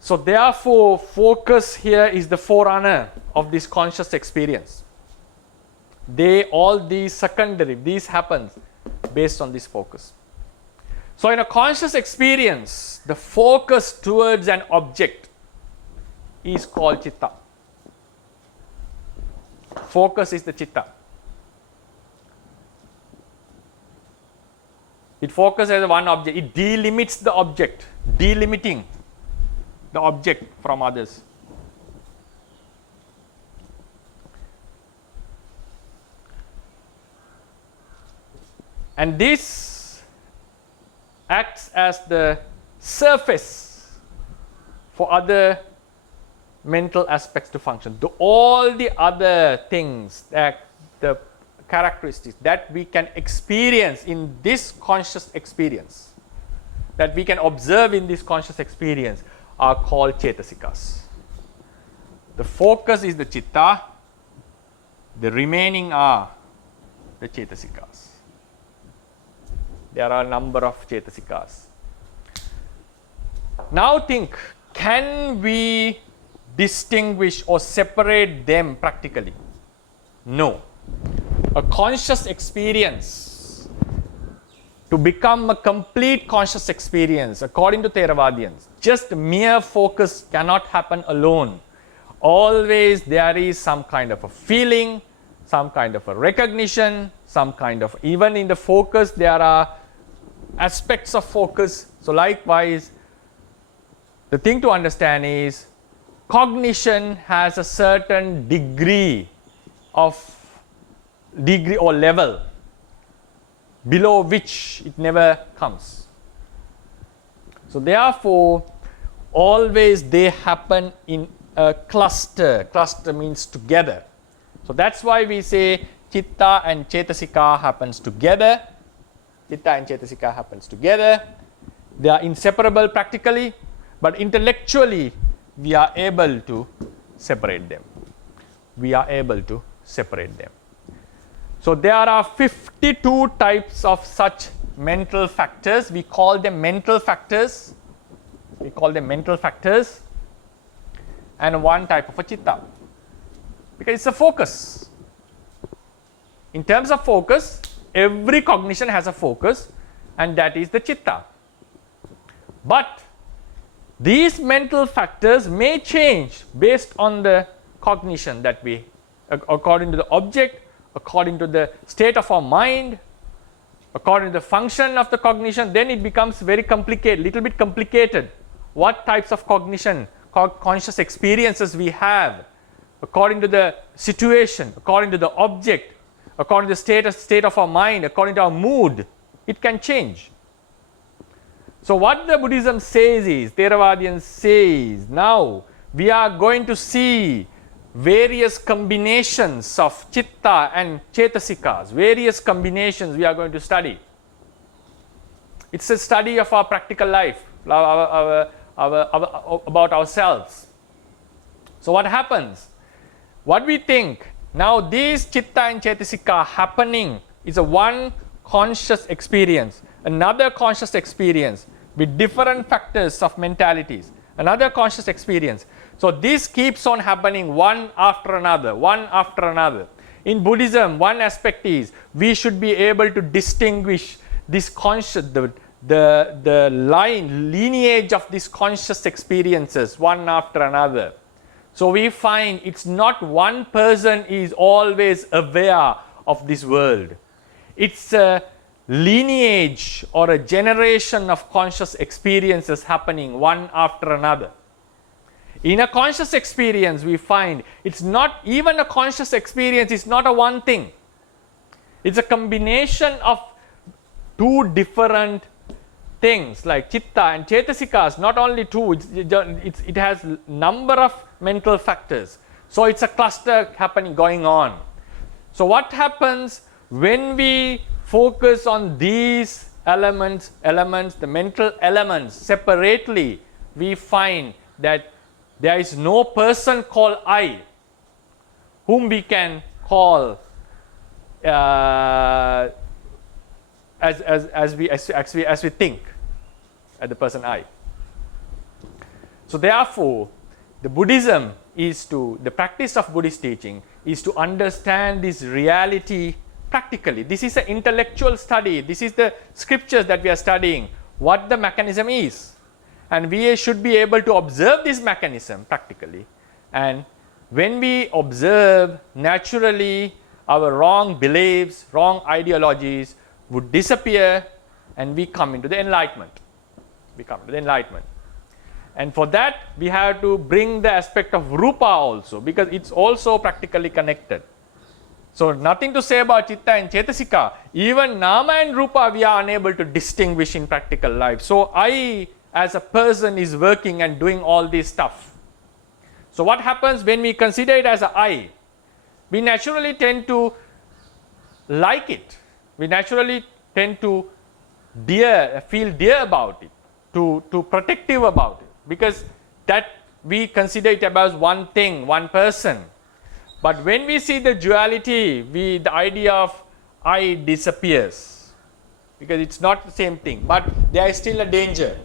So therefore, focus here is the forerunner of this conscious experience. All these secondary, these happens based on this focus. So in a conscious experience, the focus towards an object is called citta. Focus is the citta. It focuses on one object. It delimits the object, delimiting the object from others. And this acts as the surface for other mental aspects to function. All the other things, that the characteristics that we can experience in this conscious experience, that we can observe in this conscious experience, are called cetasikas. The focus is the citta, the remaining are the cetasikas. There are a number of cetasikas. Now think, can we distinguish or separate them practically? No. A conscious experience, to become a complete conscious experience, according to Theravadians, just mere focus cannot happen alone. Always there is some kind of a feeling, some kind of a recognition, some kind of, even in the focus there are aspects of focus. So likewise, the thing to understand is cognition has a certain degree or level below which it never comes. So therefore, always they happen in a cluster. Cluster means together. So that's why we say citta and cetasika happens together. Citta and cetasika happens together. They are inseparable practically, but intellectually we are able to separate them. We are able to separate them. So there are 52 types of such mental factors. We call them mental factors. We call them mental factors. And one type of a citta, because it's a focus. In terms of focus, every cognition has a focus, and that is the citta. But these mental factors may change based on the cognition that we, according to the object, according to the state of our mind, according to the function of the cognition. Then it becomes very complicated, little bit complicated. What types of cognition, conscious experiences we have, according to the situation, according to the object, according to the state of our mind, according to our mood, it can change. So what the Buddhism says is, Theravadians says, now we are going to see various combinations of chitta and chetasikas, various combinations we are going to study. It's a study of our practical life, about ourselves. So what happens? What we think, now these chitta and cetasika happening is a one conscious experience, another conscious experience with different factors of mentalities, another conscious experience. So this keeps on happening one after another, one after another. In Buddhism, one aspect is we should be able to distinguish this conscious, the lineage of these conscious experiences one after another. So we find it's not one person is always aware of this world. It's a lineage or a generation of conscious experiences happening one after another. In a conscious experience, we find it's not even a conscious experience, it's not a one thing. It's a combination of two different things like chitta and chetasikas, not only two, it has number of mental factors. So it's a cluster happening, going on. So what happens when we focus on these elements, the mental elements separately, we find that there is no person called I whom we can call as we think at the person I. So therefore, the Buddhism is the practice of Buddhist teaching is to understand this reality practically. This is an intellectual study. This is the scriptures that we are studying, what the mechanism is. And we should be able to observe this mechanism practically. And when we observe, naturally our wrong beliefs, wrong ideologies would disappear and we come into the enlightenment. And for that, we have to bring the aspect of rupa also, because it's also practically connected. So nothing to say about chitta and cetasika. Even nama and rupa we are unable to distinguish in practical life. So I as a person is working and doing all this stuff. So what happens when we consider it as an I? We naturally tend to like it. We naturally tend to feel dear about it, to protective about it, because that we consider it as one thing, one person. But when we see the duality, the idea of I disappears, because it's not the same thing, but there is still a danger.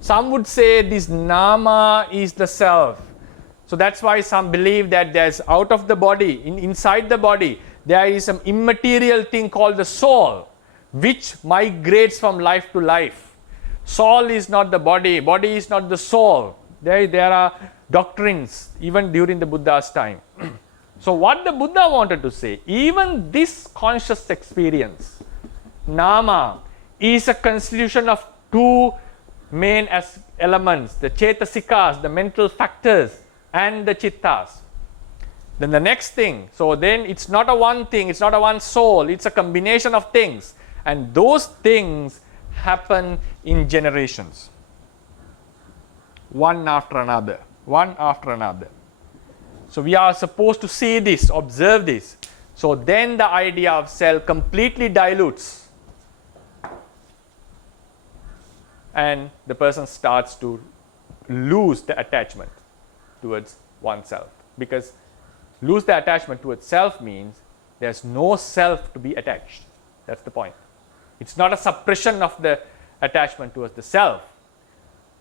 Some would say this nama is the self. So that's why some believe that there's out of the body, inside the body, there is some immaterial thing called the soul, which migrates from life to life. Soul is not the body, body is not the soul. There are doctrines even during the Buddha's time. So what the Buddha wanted to say, even this conscious experience, nama, is a constitution of two main elements, the chetasikas, the mental factors, and the chittas. Then the next thing, so then it's not a one thing, it's not a one soul, it's a combination of things. And those things happen in generations. One after another, one after another. So we are supposed to see this, observe this. So then the idea of self completely dilutes. And the person starts to lose the attachment towards oneself. Because lose the attachment towards self means there's no self to be attached. That's the point. It's not a suppression of the attachment towards the self.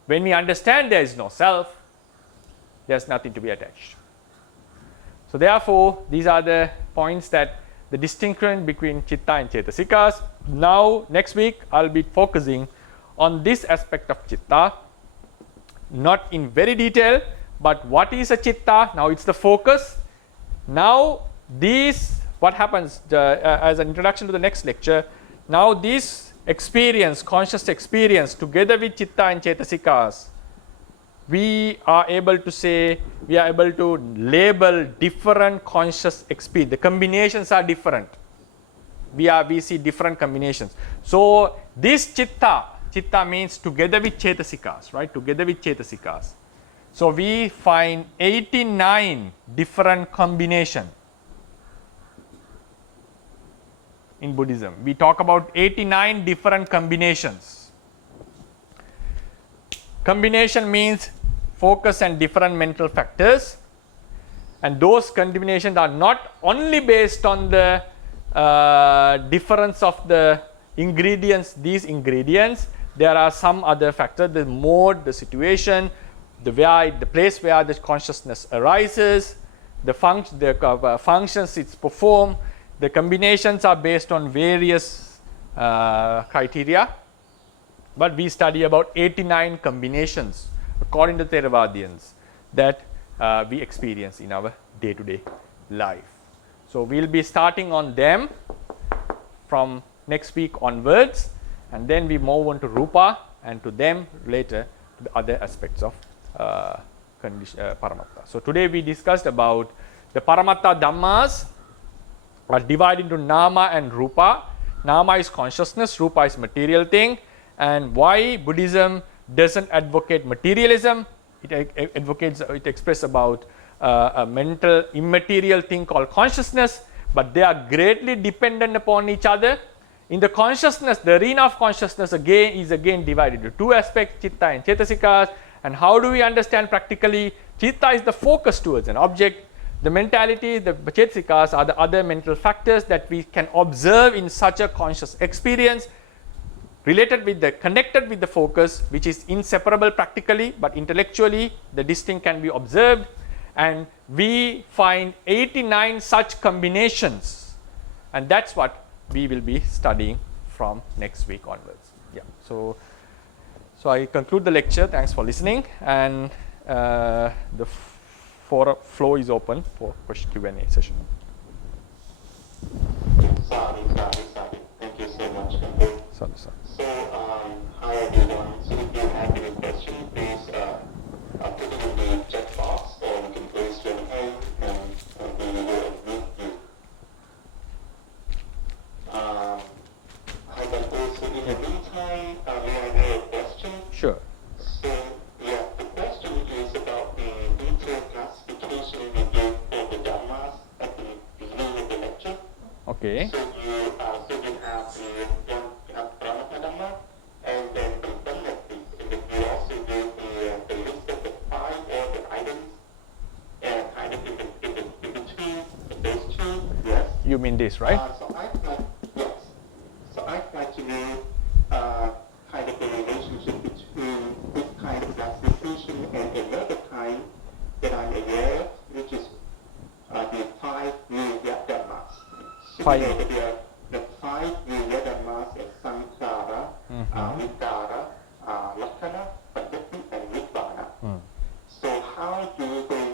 When we understand there is no self, there's nothing to be attached. So therefore, these are the points that the distinction between chitta and chetasikas. Now, next week, I'll be focusing on this aspect of chitta, not in very detail, but what is a chitta? Now it's the focus. Now what happens as an introduction to the next lecture, now this experience, conscious experience, together with chitta and chetasikas, we are able to label different conscious experience. The combinations are different. we see different combinations. So this chitta means together with chetasikas, right? Together with chetasikas. So we find 89 different combinations in Buddhism. We talk about 89 different combinations. Combination means focus and different mental factors, and those combinations are not only based on the difference of the ingredients, these ingredients. There are some other factors, the mode, the situation, the place where the consciousness arises, the functions it's performed. The combinations are based on various criteria, but we study about 89 combinations according to Theravadians that we experience in our day-to-day life. So we'll be starting on them from next week onwards, and then we move on to Rupa, and to them later to the other aspects of Paramattha. So today we discussed about the Paramatthadhammas are divided into Nama and Rupa. Nama is consciousness, Rupa is material thing, and why Buddhism doesn't advocate materialism. It expresses about a mental immaterial thing called consciousness, but they are greatly dependent upon each other. In the consciousness, the arena of consciousness is again divided into two aspects, chitta and chetasikas. And how do we understand practically? Chitta is the focus towards an object. The mentality, the chetasikas are the other mental factors that we can observe in such a conscious experience, connected with the focus, which is inseparable practically, but intellectually the distinct can be observed. And we find 89 such combinations, and that's what we will be studying from next week onwards. Yeah. So I conclude the lecture. Thanks for listening, and the floor is open for question Q&A session. Sorry. Thank you so much. Sorry. So, hi everyone. So if you have any question, please put it in the chat box, or you can raise your hand and we will meet you. Hi, but also in the meantime, may I have a question? Sure. So, yeah, the question is about the detailed classification we gave for the dhammas at the beginning of the lecture. Okay. So you have the Paramatthadhamma, and then the Buddhist, and then you also gave the list of the 5 or the items, and kind of in between those two. Yes. You mean this, right? So I'd like to know kind of the relationship between this kind of classification and another kind that I'm aware of, which is the 5 new dhammas. So Five. there are the 5 new dhammas as Sankhara, Vicara, Lakkhana, Paddhati, and Nibbana. So how do they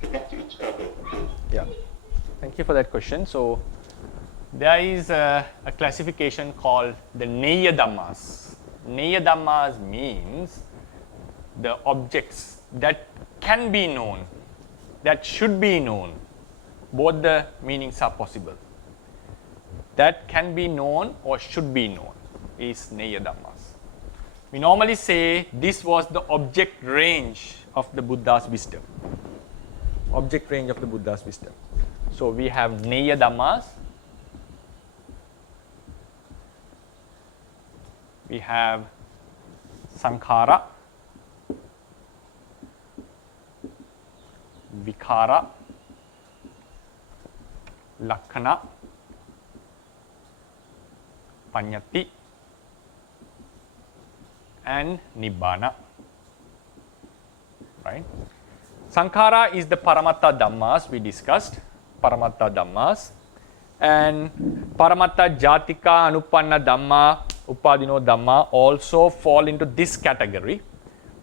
connect to each other? Yeah. Thank you for that question. So there is a classification called the Neya Dhammas. Neya Dhammas means the objects that can be known, that should be known. Both the meanings are possible. That can be known or should be known is Neya Dhammas. We normally say this was the object range of the Buddha's wisdom. Object range of the Buddha's wisdom. So we have Neya Dhammas. We have Sankhara, Vicara, Lakkhana, Paññatti, and Nibbana. Right? Sankhara is the Paramatthadhammas we discussed. Paramatthadhammas, and Paramattha Jatika Anupanna Dhamma Upadino Dhamma also fall into this category.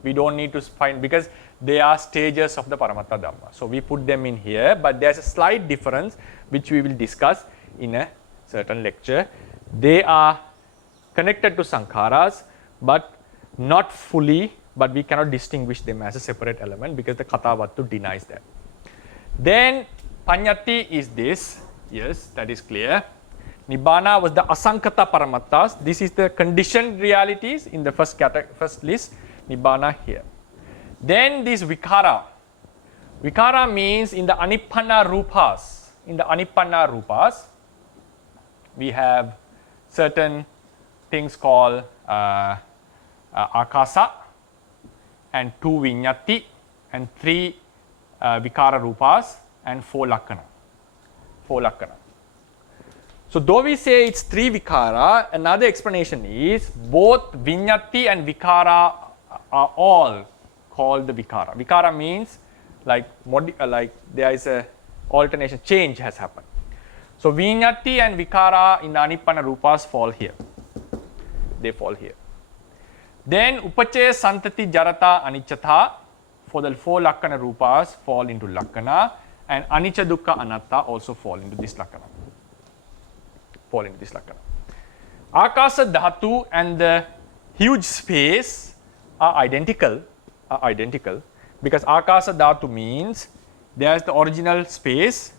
We don't need to find, because they are stages of the Paramatthadhamma. So we put them in here, but there's a slight difference which we will discuss in a certain lecture. They are connected to Sankharas, but not fully, but we cannot distinguish them as a separate element because the Kathavattu denies that. Then Paññatti is this, yes, that is clear. Nibbana was the asankata paramattas. This is the conditioned realities in the first list. Nibbana here. Then this vikara. Vikara means in the anipanna rupas. In the anipanna rupas, we have certain things called akasa and 2 vinyati and 3 vikara rupas and 4 lakkhana. 4 lakkhana. So though we say it's 3 vikara, another explanation is both vinyati and vikara are all called the vikara. Vikara means like there is a alternation, change has happened. So vinyati and vikara in the anipanna rupas fall here. They fall here. Then upachaya santati jarata anicchatha, for the 4 lakkhana rupas fall into lakkhana, and anicca dukkha anatta also fall into this lakkhana. Akasa dhatu and the huge space are identical because akasa dhatu means there is the original space.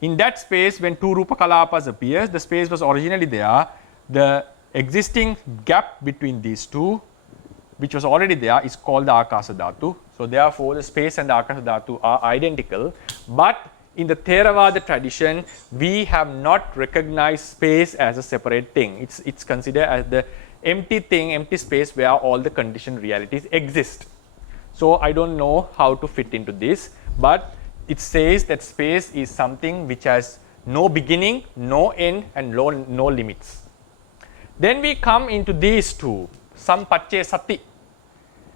In that space, when 2 rupa kalapas appears, the space was originally there. The existing gap between these two, which was already there, is called the akasa dhatu. So therefore, the space and the akasa dhatu are identical. But in the Theravada tradition, we have not recognized space as a separate thing. It's considered as the empty thing, empty space where all the conditioned realities exist. So I don't know how to fit into this, but it says that space is something which has no beginning, no end, and no limits. Then we come into these two, sampacce sati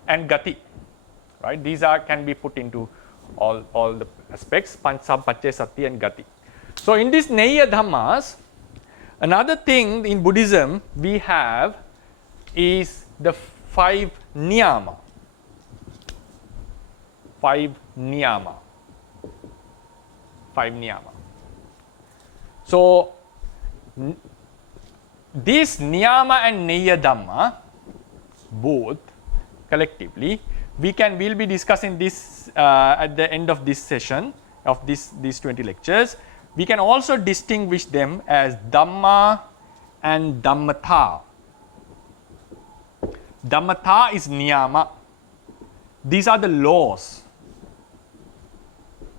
and gati. Right? These can be put into all the aspects, sampacce sati and gati. So in this Neyya Dhammas, another thing in Buddhism we have is the 5 Niyama. 5 Niyama. So this Niyama and Neyya Dhamma, both collectively, we'll be discussing this at the end of this session of these 20 lectures. We can also distinguish them as Dhamma and Dhammata. Dhammata is Niyama. These are the laws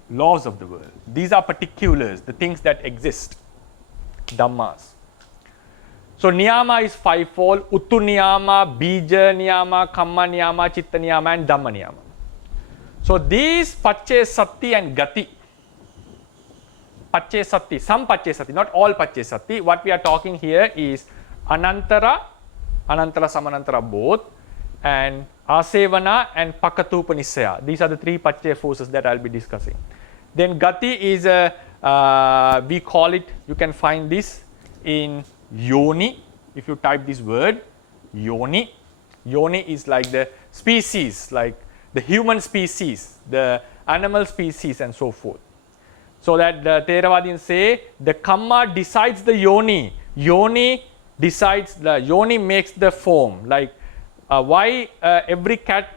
of the world. These are particulars, the things that exist, Dhammas. So Niyama is 5-fold: Uttu Niyama, Bija Niyama, Kamma Niyama, Chitta Niyama, and Dhamma Niyama. So these Pacce Sati and Gati, Pacce Sati, some Pacce Sati, not all Pacce Sati. What we are talking here is Anantara, Samanantara both, and Asevana and Pakatupanisaya. These are the 3 Pacce forces that I will be discussing. Then Gati is we call it, you can find this in Yoni. If you type this word, Yoni. Yoni is like the species, like the human species, the animal species, and so forth. So that the Theravadians say the Kamma decides the Yoni. Yoni makes the form. Like why every cat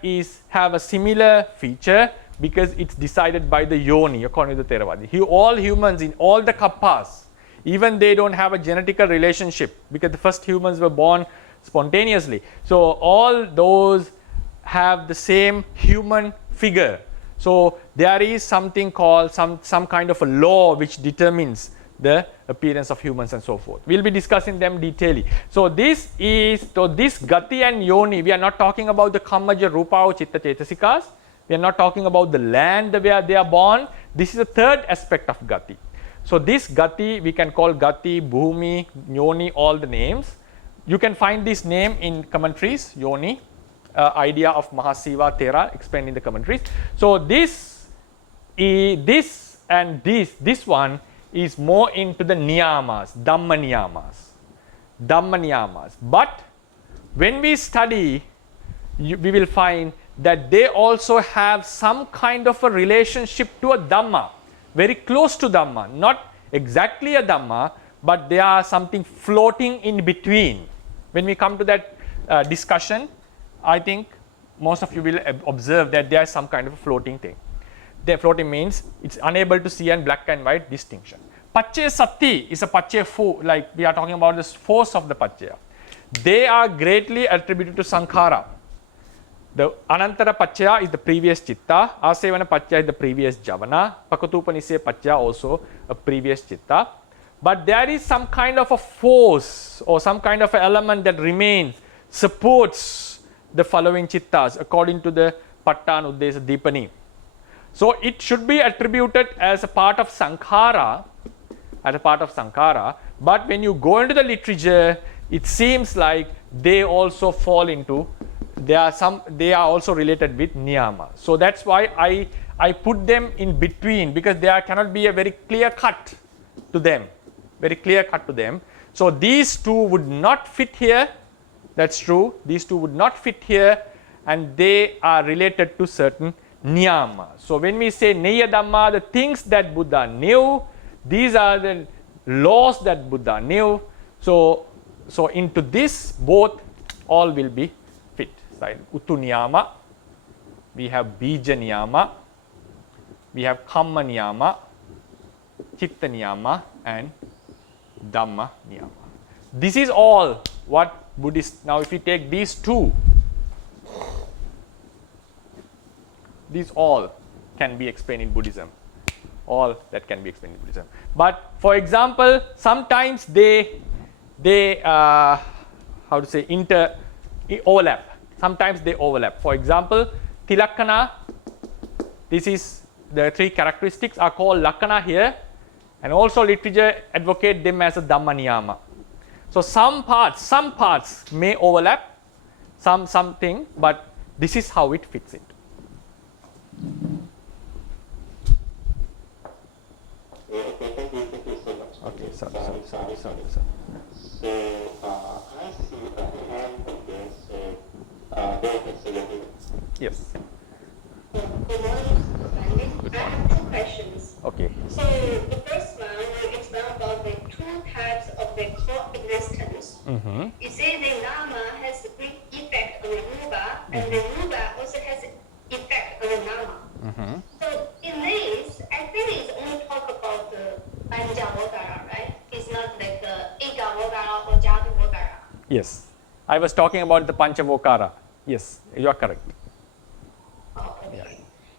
have a similar feature? Because it's decided by the Yoni, according to the Theravada. All humans in all the kappas, even they don't have a genetical relationship because the first humans were born spontaneously. So all those have the same human figure. So there is something called some kind of a law which determines the appearance of humans and so forth. We'll be discussing them detailedly. So this Gati and Yoni, we are not talking about the Kammaja, Rupa or Chitta Chetasikas. We are not talking about the land where they are born. This is the third aspect of Gati. So this Gati, we can call Gati, Bhumi, Yoni, all the names. You can find this name in commentaries, Yoni, idea of Mahasiva Thera explained in the commentaries. So this one is more into the Niyamas, Dhamma Niyamas. But when we study, we will find that they also have some kind of a relationship to a Dhamma, very close to Dhamma, not exactly a Dhamma, but they are something floating in between. When we come to that discussion, I think most of you will observe that there is some kind of a floating thing. The floating means it's unable to see and black and white distinction. Paccaya Sati is a Paccaya force, like we are talking about this force of the Paccaya. They are greatly attributed to Sankhara. The Anantara Paccaya is the previous Chitta, Asevana Paccaya is the previous Javana, Pakatupanisaya Paccaya also a previous Chitta. But there is some kind of a force or some kind of an element that remains, supports the following Chittas according to the Pattan Uddesa Deepaning. So it should be attributed as a part of Sankhara, but when you go into the literature, it seems like they also fall into, they are also related with Niyama. So that's why I put them in between, because there cannot be a very clear cut to them. So these two would not fit here. That's true. These two would not fit here, and they are related to certain Niyama. So when we say Neya Dhamma, the things that Buddha knew, these are the laws that Buddha knew. So into this, both all will be fit. Right? Uttu Niyama, we have Bija Niyama, we have Kamma Niyama, Chitta Niyama, and Dhamma Niyama. This is all what Buddhists, now if you take these two, these all can be explained in Buddhism. All that can be explained in Buddhism. But for example, sometimes they overlap. Sometimes they overlap. For example, Tilakkana, this is the three characteristics are called Lakkana here, and also literature advocate them as a Dhamma Niyama. So some parts may overlap, something, but this is how it fits in. Thank you so much. Okay, sorry. So I see a hand again, so go ahead, so you're here. Yes. Good morning, Mr. I have two questions. Okay. So the first one, you explain about the two types of the coexistence. Mm-hmm. You say the Nama has a great effect on the Rupa, and the Rupa also has an effect on the Nama. Mm-hmm. So in this, I think it's only talk about the Panjavogara, right? It's not like the Ekavogara or Jatavogara. Yes. I was talking about the Panchavokara. Yes, you are correct. Oh, okay. Yeah.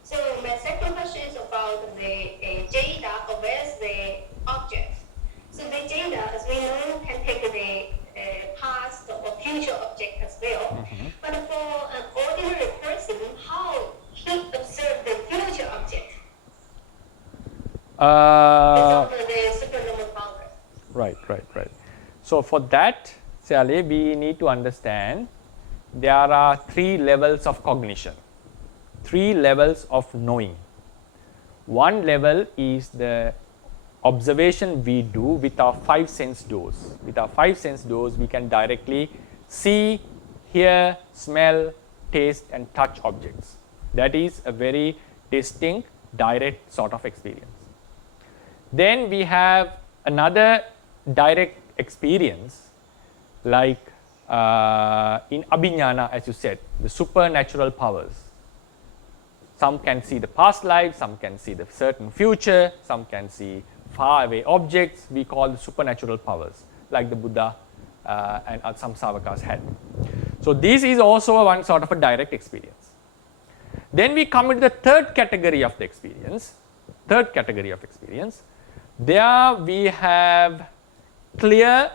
So my second question is about the Jada, or where's the object. So the Jada, as we know, can take the past or future object as well. Mm-hmm. But for an ordinary person, how he observe the future object? It's under the supernormal power. Right. So for that, Sally, we need to understand there are three levels of cognition, three levels of knowing. One level is the observation we do with our five sense doors. With our five sense doors, we can directly see, hear, smell, taste, and touch objects. That is a very distinct, direct sort of experience. Then we have another direct experience, like in Abhiññāna, as you said, the supernatural powers. Some can see the past life, some can see the certain future, some can see far away objects. We call the supernatural powers, like the Buddha and some Savakas had. So this is also one sort of a direct experience. Then we come into the third category of the experience. There we have clear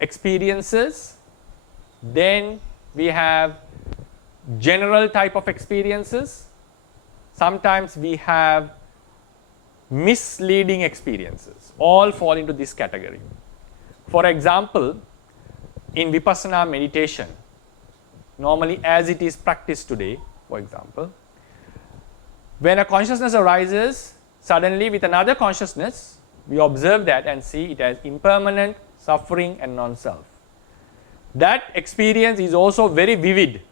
experiences, then we have general type of experiences, sometimes we have misleading experiences, all fall into this category. For example, in Vipassana meditation, normally as it is practiced today, for example, when a consciousness arises, suddenly with another consciousness, we observe that and see it as impermanent, suffering, and non-self. That experience is also very vivid,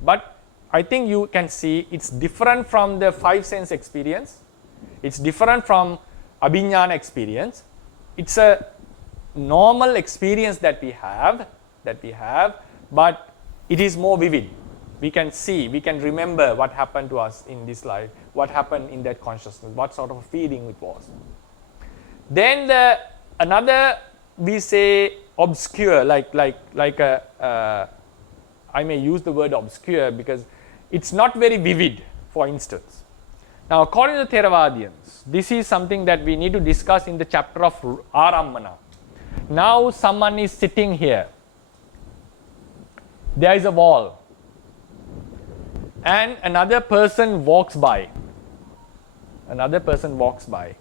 but I think you can see it's different from the five sense experience, it's different from Abhiññāna experience. It's a normal experience that we have, but it is more vivid. We can see, we can remember what happened to us in this life, what happened in that consciousness, what sort of a feeling it was. Then another, we say obscure, I may use the word obscure because it's not very vivid, for instance. Now, according to the Theravadians, this is something that we need to discuss in the chapter of Aramana. Now, someone is sitting here. There is a wall. And another person walks by. Another person walks by.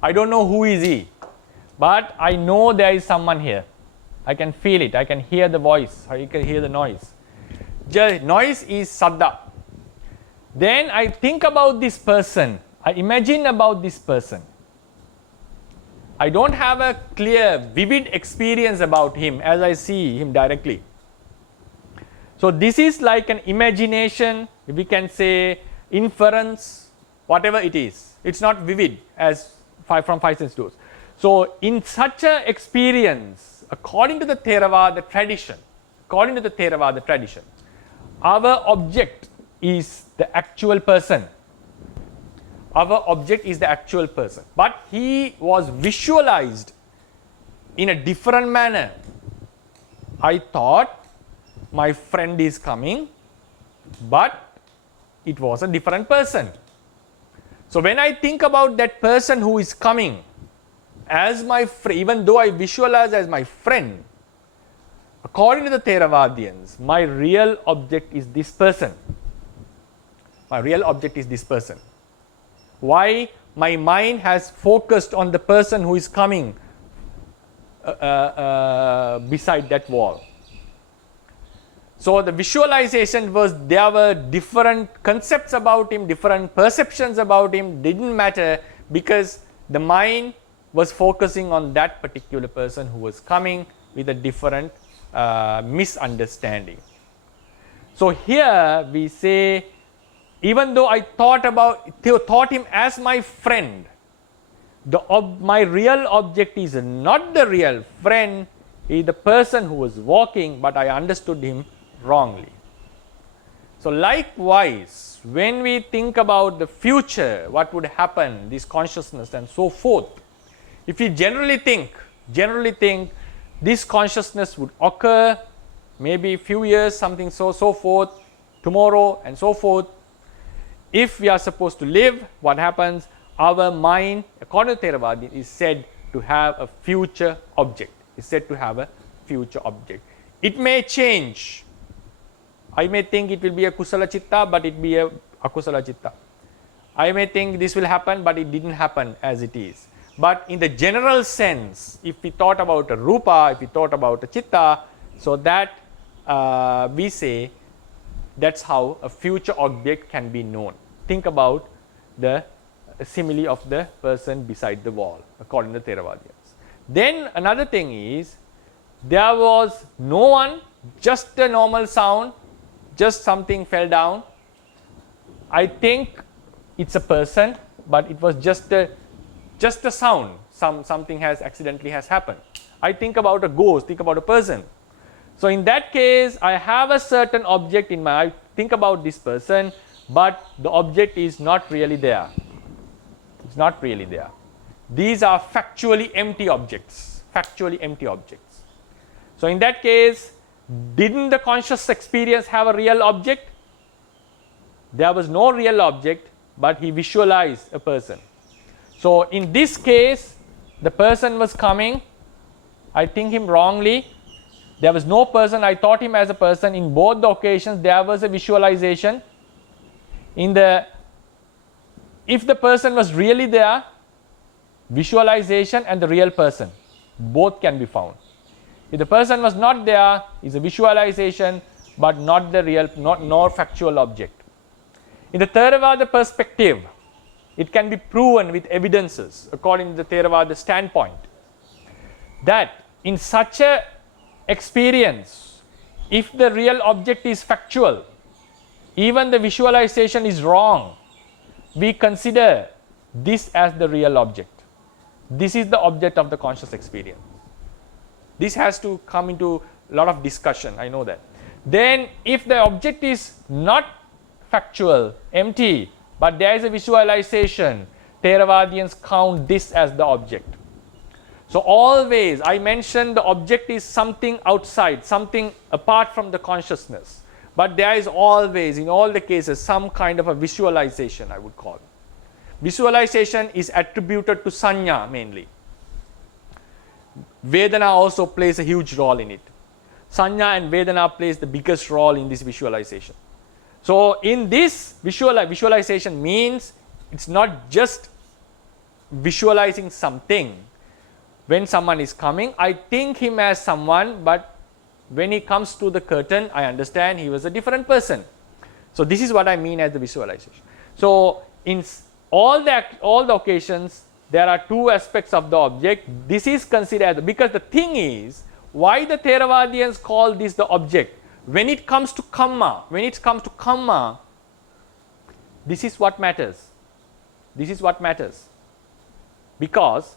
I don't know who is he, but I know there is someone here. I can feel it. I can hear the voice. I can hear the noise. Noise is saddha. Then I think about this person. I imagine about this person. I don't have a clear, vivid experience about him as I see him directly. So this is like an imagination, we can say inference, whatever it is. It's not vivid as from five sense doors. So in such an experience, according to the Theravada tradition, our object is the actual person. Our object is the actual person. But he was visualized in a different manner. I thought my friend is coming, but it was a different person. So when I think about that person who is coming as my friend, even though I visualize as my friend, according to the Theravadians, my real object is this person. My real object is this person. Why? My mind has focused on the person who is coming beside that wall. So the visualization was, there were different concepts about him, different perceptions about him, didn't matter because the mind was focusing on that particular person who was coming with a different misunderstanding. So here we say, even though I thought him as my friend, my real object is not the real friend, he is the person who was walking, but I understood him wrongly. So likewise, when we think about the future, what would happen, this consciousness and so forth, if we generally think this consciousness would occur maybe a few years, something so forth, tomorrow and so forth. If we are supposed to live, what happens? Our mind, according to Theravada, is said to have a future object. It may change. I may think it will be a kusala chitta, but it be a akusala chitta. I may think this will happen, but it didn't happen as it is. But in the general sense, if we thought about a rupa, if we thought about a chitta, so that we say that's how a future object can be known. Think about the simile of the person beside the wall, according to Theravadians. Then another thing is, there was no one, just a normal sound, just something fell down. I think it's a person, but it was just a sound. Something has accidentally has happened. I think about a ghost, think about a person. So in that case, I have a certain object in my, I think about this person, but the object is not really there. It's not really there. These are factually empty objects. So in that case, didn't the conscious experience have a real object? There was no real object, but he visualized a person. So in this case, the person was coming, I think him wrongly. There was no person, I thought him as a person. In both the occasions, there was a visualization. If the person was really there, visualization and the real person, both can be found. If the person was not there, it's a visualization, but not the real, nor factual object. In the Theravada perspective, it can be proven with evidences, according to the Theravada standpoint, that in such a experience, if the real object is factual, even the visualization is wrong, we consider this as the real object. This is the object of the conscious experience. This has to come into a lot of discussion, I know that. Then if the object is not factual, empty, but there is a visualization, Theravadians count this as the object. So always I mentioned the object is something outside, something apart from the consciousness. But there is always, in all the cases, some kind of a visualization, I would call it. Visualization is attributed to sanya mainly. Vedana also plays a huge role in it. Sanya and Vedana plays the biggest role in this visualization. So in this visualization means it's not just visualizing something. When someone is coming, I think him as someone, but when he comes to the curtain, I understand he was a different person. So this is what I mean as the visualization. So in all the occasions, there are two aspects of the object. This is considered, because the thing is, why the Theravadians call this the object? When it comes to karma, this is what matters. This is what matters. Because,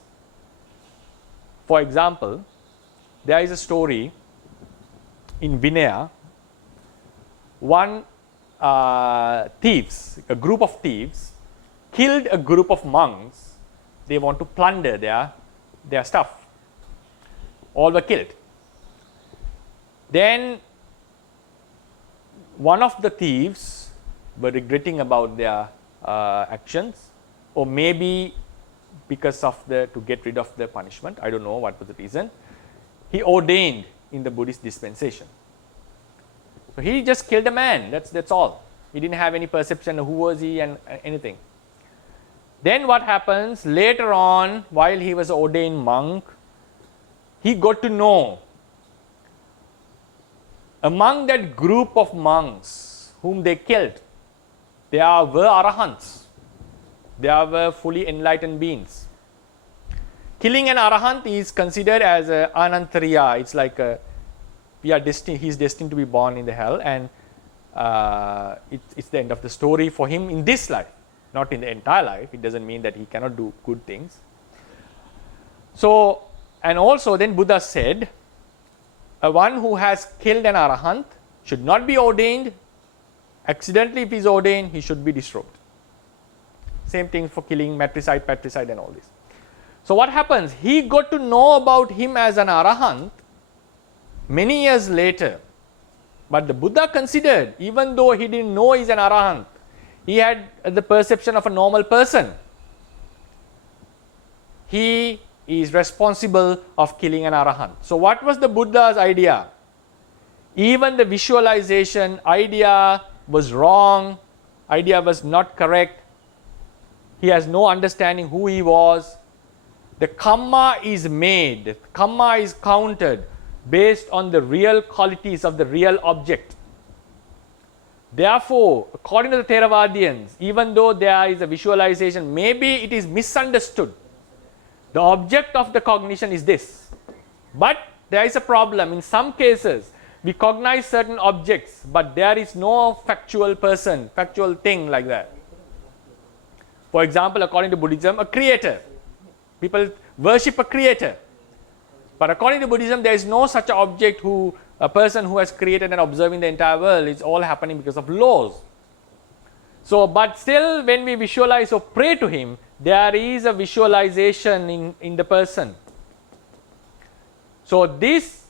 for example, there is a story in Vinaya. One a group of thieves, killed a group of monks. They want to plunder their stuff. All were killed. Then one of the thieves were regretting about their actions, or maybe because of to get rid of the punishment. I don't know what was the reason. He ordained in the Buddhist dispensation. So he just killed a man. That's all. He didn't have any perception of who was he and anything. Then what happens later on, while he was ordained monk, he got to know among that group of monks whom they killed, there were Arahants. There were fully enlightened beings. Killing an Arahant is considered as an anantariya. It's like he's destined to be born in the hell, and it's the end of the story for him in this life, not in the entire life. It doesn't mean that he cannot do good things. So, and also then Buddha said, one who has killed an Arahant should not be ordained. Accidentally, if he is ordained, he should be disrobed. Same thing for killing matricide, patricide and all this. So what happens? He got to know about him as an Arahant many years later. But the Buddha considered, even though he didn't know he's an Arahant, he had the perception of a normal person. He is responsible of killing an Arahant. So what was the Buddha's idea? Even the visualization idea was wrong, idea was not correct. He has no understanding who he was. The karma is made, karma is counted based on the real qualities of the real object. Therefore, according to the Theravadians, even though there is a visualization, maybe it is misunderstood. The object of the cognition is this. But there is a problem. In some cases, we cognize certain objects, but there is no factual person, factual thing like that. For example, according to Buddhism, a creator. People worship a creator. But according to Buddhism, there is no such object a person who has created and observing the entire world. It's all happening because of laws. So, but still when we visualize or pray to him, there is a visualization in the person. So this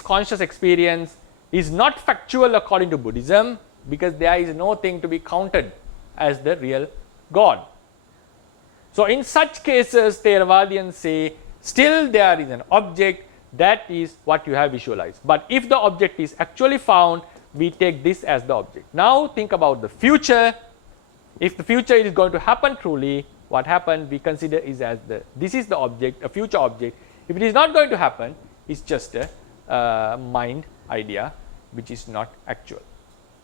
conscious experience is not factual according to Buddhism, because there is no thing to be counted as the real God. So in such cases, Theravadians say, still there is an object, that is what you have visualized. But if the object is actually found, we take this as the object. Now think about the future. If the future is going to happen truly, what happened we consider is as this is the object, a future object. If it is not going to happen, it's just a mind idea which is not actual.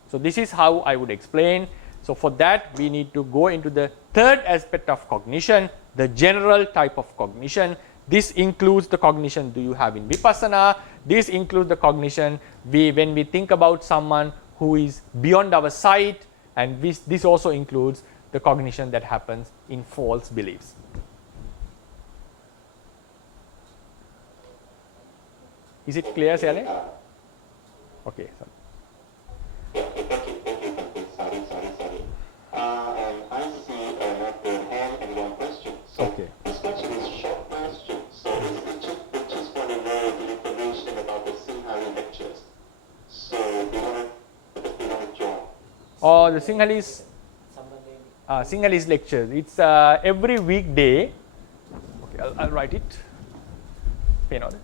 So this is how I would explain. So for that we need to go into the third aspect of cognition, the general type of cognition. This includes the cognition do you have in Vipassana. This includes the cognition when we think about someone who is beyond our sight, and this also includes the cognition that happens in false beliefs. Is it clear, Sale? Okay. So Okay, thank you, Bhante. Sorry. And I see another hand and one question. So Okay. this question is a short question. So we just want to know the information about the Singhali lectures. So they want to join. or the Sinhalese lectures. It's every weekday. Okay, I'll write it. Pen order.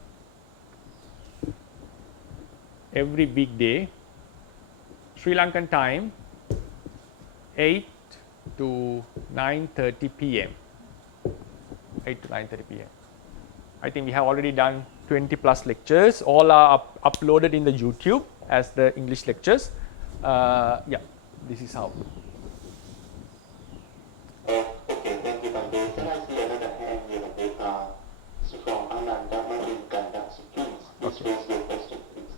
Every weekday, Sri Lankan time, 8 to 9:30 p.m. 8 to 9:30 p.m. I think we have already done 20 plus lectures. All are uploaded in the YouTube as the English lectures. Yeah, this is how. Okay, thank you, Bhante. Can I see another hand here, Bhante? So from Ananda in Ganda. So please raise your question, please.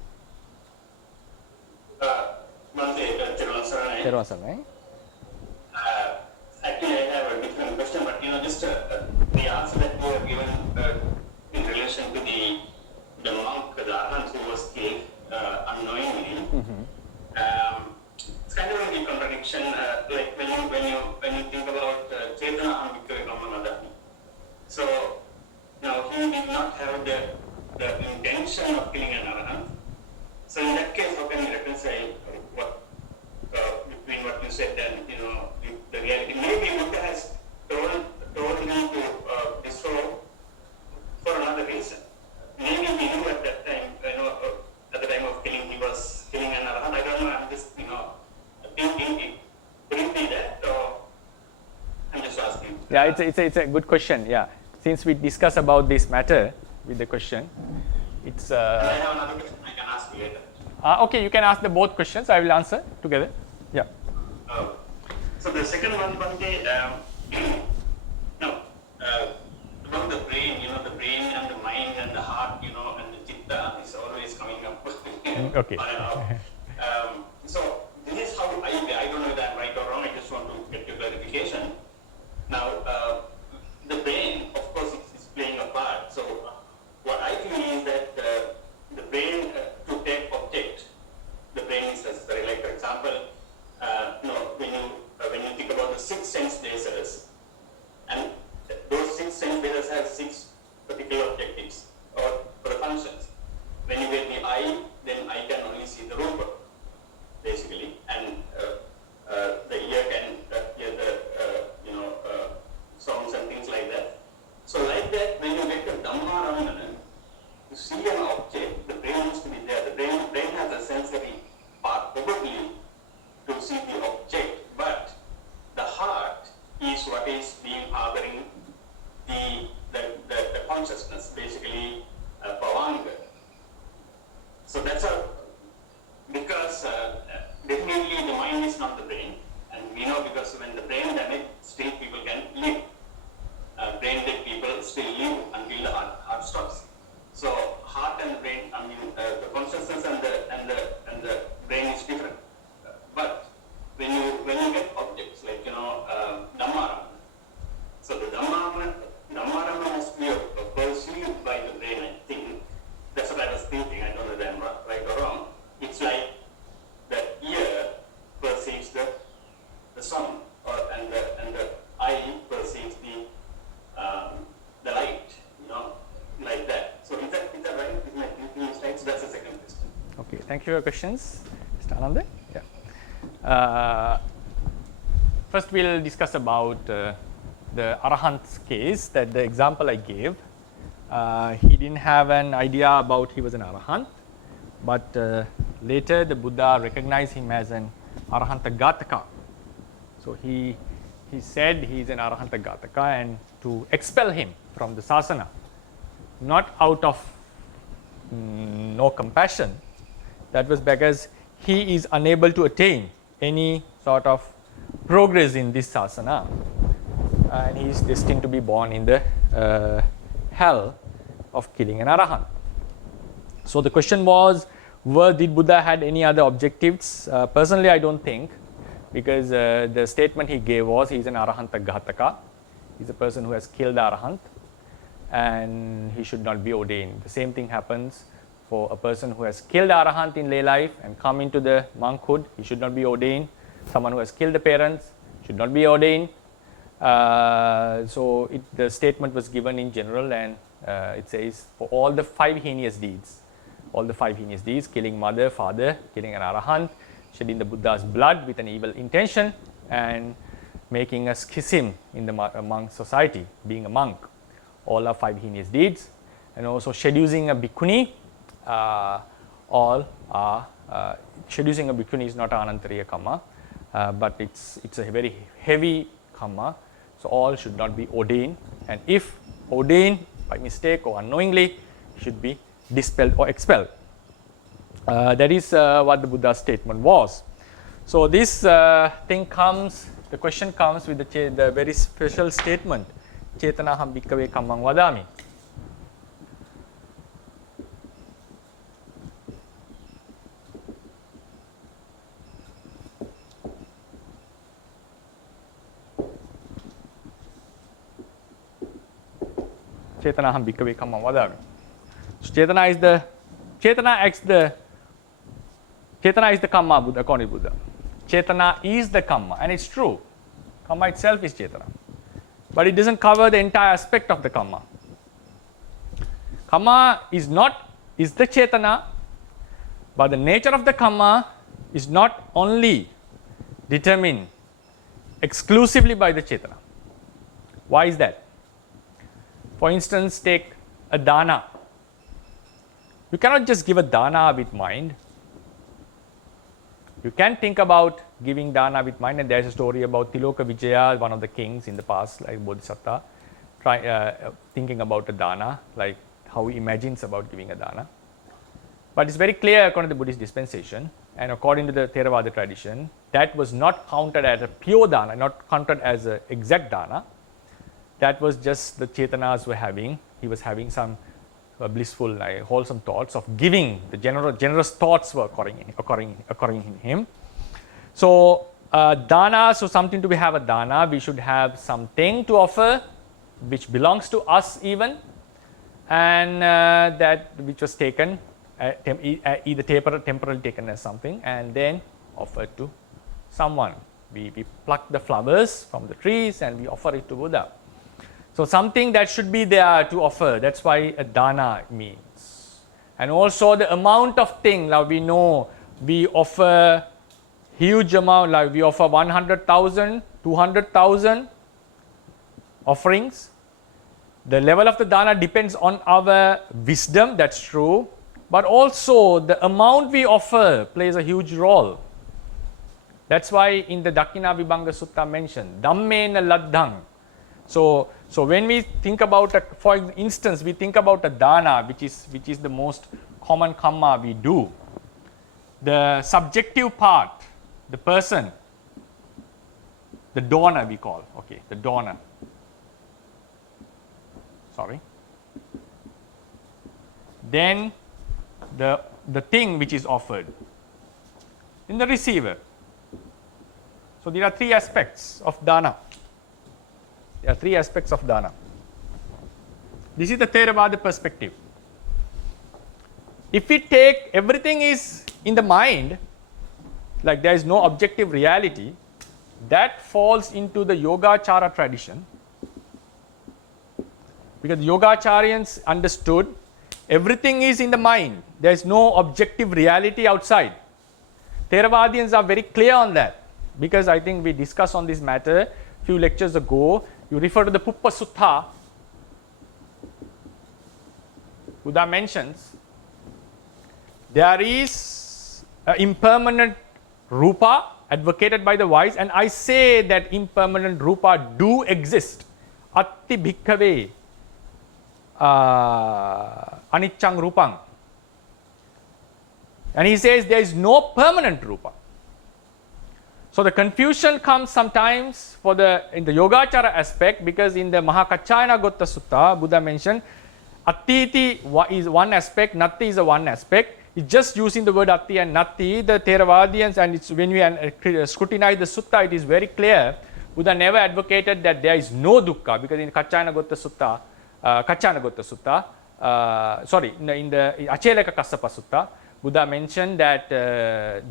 Bhante, Theravada Saranai. Actually, I have a different question, but just the answer that you have given in relation to the monk, the Arahant who was killed unknowingly. It's kind of a contradiction. Like when you think about Chetana Ambika Ramanada. So now he did not have the intention of killing an Arahant. So in that case, how can you reconcile between what you said and the reality? Maybe Buddha has told him to destroy for another reason. Maybe he knew at that time, at the time of killing, he was killing an Arahant. I don't know. I'm just thinking it could it be that, or I'm just asking. Yeah, it's a good question. Yeah, since we discuss about this matter with the question, it's. I have another question I can ask you later. Okay, you can ask the both questions. I will answer together. Yeah. So the second one, Bhante, about the brain, the brain and the mind and the heart, and the chitta is always coming up. Okay. So this is how I don't know whether I'm right or wrong. I just want to get your clarification. Now, the brain, of course, is playing a part. So what I feel is that the brain to take object, the brain is necessary. Like for example, when you think about the 6 sense bases, and those 6 sense bases have 6 particular objectives or for the functions. When you get the eye, then I can only see the rupa, basically, and the ear can hear the sounds and things like that. So like that, when you get the dhamma Aramana, to see an object, the brain needs to be there. The brain has a sensory part probably to see the object, but the heart is what is being harboring the consciousness, basically pavanga. So that's because definitely the mind is not the brain, and we know because when the brain damage, still people can live. Brain dead people still live until the heart stops. So heart and brain, the consciousness and the brain is different. But when you get objects like dhamma, so the dhamma has to be perceived by the brain. I think that's what I was thinking. I don't know whether I'm right or wrong. It's like the ear perceives the sound, and the eye perceives the light. Like that. So is that right? Is my thinking right? So that's the second question. Okay, thank you for your questions, Mr. Ananda. Yeah. First, we'll discuss about the Arahant's case. That the example I gave, he didn't have an idea about he was an Arahant, but later the Buddha recognized him as an Arahanta Ghataka. So he said he is an Arahanta Ghataka, and to expel him from the sasana, not out of no compassion, that was because he is unable to attain any sort of progress in this sasana, and he is destined to be born in the hell of killing an Arahant. So the question was, did Buddha had any other objectives? Personally, I don't think, because the statement he gave was he is an Arahanta Ghataka. He is a person who has killed the Arahant, and he should not be ordained. The same thing happens For a person who has killed Arahant in lay life and come into the monkhood, he should not be ordained. Someone who has killed the parents should not be ordained. So the statement was given in general, and it says for all the 5 heinous deeds, killing mother, father, killing an Arahant, shedding the Buddha's blood with an evil intention, and making a schism in the monk society, being a monk, all are 5 heinous deeds. And also seducing a bhikkhuni, all are seducing a bhikkhuni is not an anantariya kamma, but it's a very heavy kamma. So all should not be ordained, and if ordained by mistake or unknowingly, should be dispelled or expelled. That is what the Buddha's statement was. So this thing comes, the question comes with the very special statement, Chetanaham bhikkhave kammang vadami. Chetanaham bhikkhave kammang vadami. So Chetana is the kamma, Buddha, according to Buddha. Chetana is the kamma, and it's true. Kamma itself is Chetana. But it doesn't cover the entire aspect of the kamma. Kamma is the Chetana, but the nature of the kamma is not only determined exclusively by the Chetana. Why is that? For instance, take a dana. You cannot just give a dana with mind. You can think about giving dana with mind, and there is a story about Tiloka Vijaya, one of the kings in the past, like Bodhisattva, thinking about a dana, like how he imagines about giving a dana. But it's very clear according to the Buddhist dispensation, and according to the Theravada tradition, that was not counted as a pure dana, not counted as an exact dana. That was just the Chetanas were having. He was having some blissful, wholesome thoughts of giving. The generous thoughts were occurring in him. So dana, so something to have a dana, we should have something to offer which belongs to us even, and that which was taken, either temporarily taken as something and then offered to someone. We pluck the flowers from the trees and we offer it to Buddha. So something that should be there to offer, that's why a dana means. And also the amount of thing, like we know, we offer huge amount, like we offer 100,000, 200,000 offerings. The level of the dana depends on our wisdom, that's true. But also the amount we offer plays a huge role. That's why in the Dakkhina Vibhanga Sutta mentioned, dhammena laddhang. So when we think about, for instance, we think about a dana, which is the most common kamma we do. The subjective part, the person, the donor we call, okay, the donor. Sorry. Then the thing which is offered, in the receiver. So there are 3 aspects of dana. There are 3 aspects of dana. This is the Theravada perspective. If we take everything is in the mind, like there is no objective reality, that falls into the Yogacara tradition. Because the Yogacharyans understood everything is in the mind. There is no objective reality outside. Theravadians are very clear on that, because I think we discussed on this matter a few lectures ago. You refer to the Puppa Sutta. Buddha mentions there is an impermanent rupa advocated by the wise, and I say that impermanent rupa do exist. Atti bhikkhave aniccang rupang. And he says there is no permanent rupa. So the confusion comes sometimes in the Yogacara aspect, because in the Mahakachayana Gotta Sutta, Buddha mentioned Attiti is one aspect, Natti is a one aspect. It's just using the word Atti and Natti. The Theravadians, and it's when we scrutinize the Sutta, it is very clear. Buddha never advocated that there is no dukkha, because in Kachayana Gotta Sutta, in the Achelaka Kassapa Sutta, Buddha mentioned that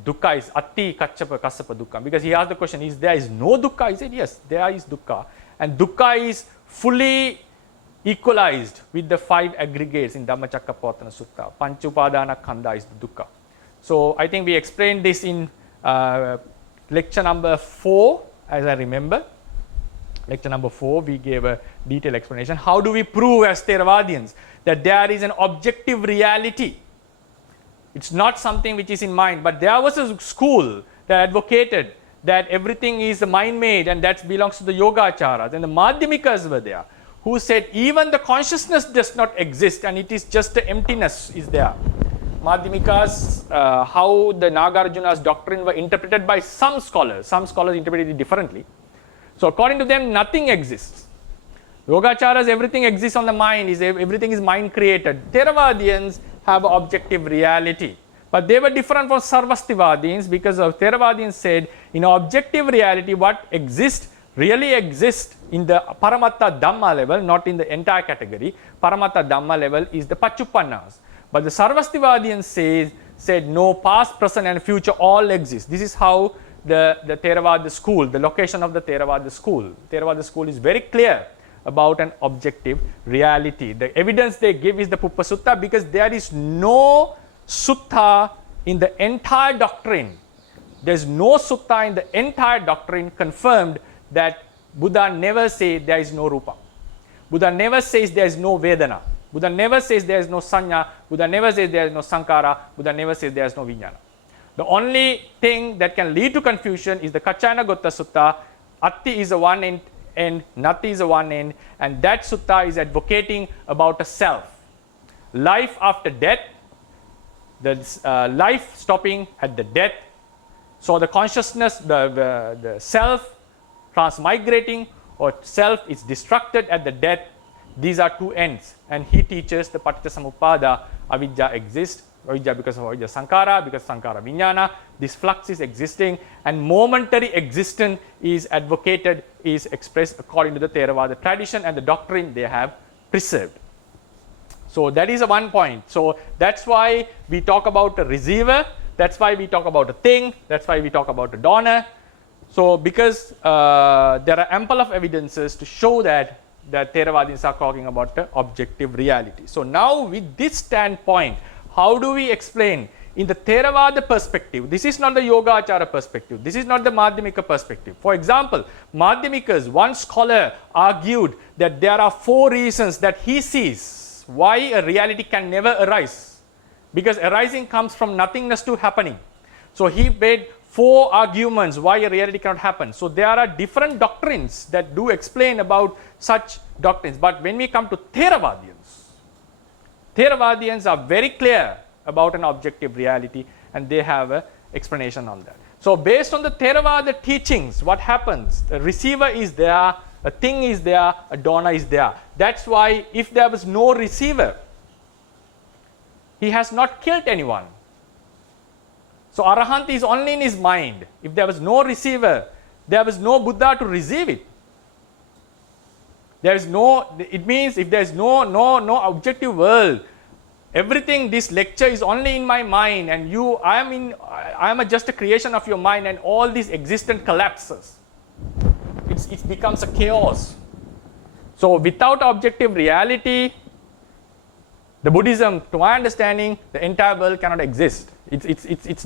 dukkha is atti kaccapa kassapa dukkha, because he asked the question, is there is no dukkha? He said yes, there is dukkha, and dukkha is fully equalized with the 5 aggregates in Dhammacakkappavattana Sutta. Pancha upadana khanda is the dukkha. So I think we explained this in lecture number 4, as I remember. Lecture number 4, we gave a detailed explanation. How do we prove as Theravadians that there is an objective reality? It's not something which is in mind, but there was a school that advocated that everything is mind-made and that belongs to the Yogacharas, and the Madhyamikas were there, who said even the consciousness does not exist and it is just the emptiness is there. Madhyamikas, how the Nagarjuna's doctrine were interpreted by some scholars interpreted it differently. So according to them, nothing exists. Yogacharas, everything exists on the mind, everything is mind created. Theravadians have objective reality. But they were different from Sarvastivadins, because Theravadians said in objective reality what exists really exists in the Paramatthadhamma level, not in the entire category. Paramatthadhamma level is the Pachuppannas. But the Sarvastivadians said no, past, present and future all exist. This is how the Theravada school, the location of the Theravada school. Theravada school is very clear about an objective reality. The evidence they give is the Puppa Sutta, because there is no sutta in the entire doctrine. There is no sutta in the entire doctrine confirmed that Buddha never says there is no rupa. Buddha never says there is no vedana. Buddha never says there is no sanya. Buddha never says there is no sankara. Buddha never says there is no vijnana. The only thing that can lead to confusion is the Kaccayana Gotta Sutta. Atti is a one end and Nati is a one end, and that sutta is advocating about a self. Life after death, the life stopping at the death. So the consciousness, the self transmigrating or self is destructed at the death. These are two ends, and he teaches the Paticcasamuppada, avidya exists. Avidya because of avidya sankara, because sankara vijnana, this flux is existing, and momentary existence is advocated, is expressed according to the Theravada tradition and the doctrine they have preserved. So that is a one point. So that's why we talk about a receiver, that's why we talk about a thing, that's why we talk about a donor. So because there are ample of evidences to show that Theravadins are talking about the objective reality. So now with this standpoint, how do we explain in the Theravada perspective? This is not the Yogaachara perspective. This is not the Madhyamika perspective. For example, Madhyamikas, one scholar argued that there are 4 reasons that he sees why a reality can never arise. Because arising comes from nothingness to happening. So he made 4 arguments why a reality cannot happen. So there are different doctrines that do explain about such doctrines. But when we come to Theravadians are very clear about an objective reality, and they have an explanation on that. So based on the Theravada teachings, what happens? The receiver is there, a thing is there, a dona is there. That's why if there was no receiver, he has not killed anyone. So Arahant is only in his mind. If there was no receiver, there was no Buddha to receive it. There is no, it means if there is no objective world, everything, this lecture is only in my mind, and I am just a creation of your mind, and all this existence collapses. It becomes a chaos. So without objective reality, the Buddhism, to my understanding, the entire world cannot exist. It's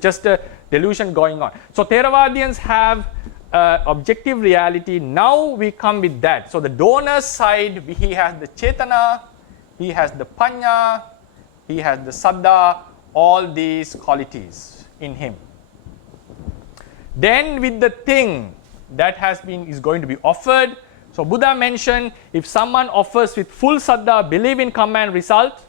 just a delusion going on. So Theravadians have objective reality. Now we come with that. So the donor's side, he has the Chetana, he has the Panya, he has the Saddha, all these qualities in him. Then with the thing that is going to be offered. So Buddha mentioned, if someone offers with full Saddha, believe in karma and result,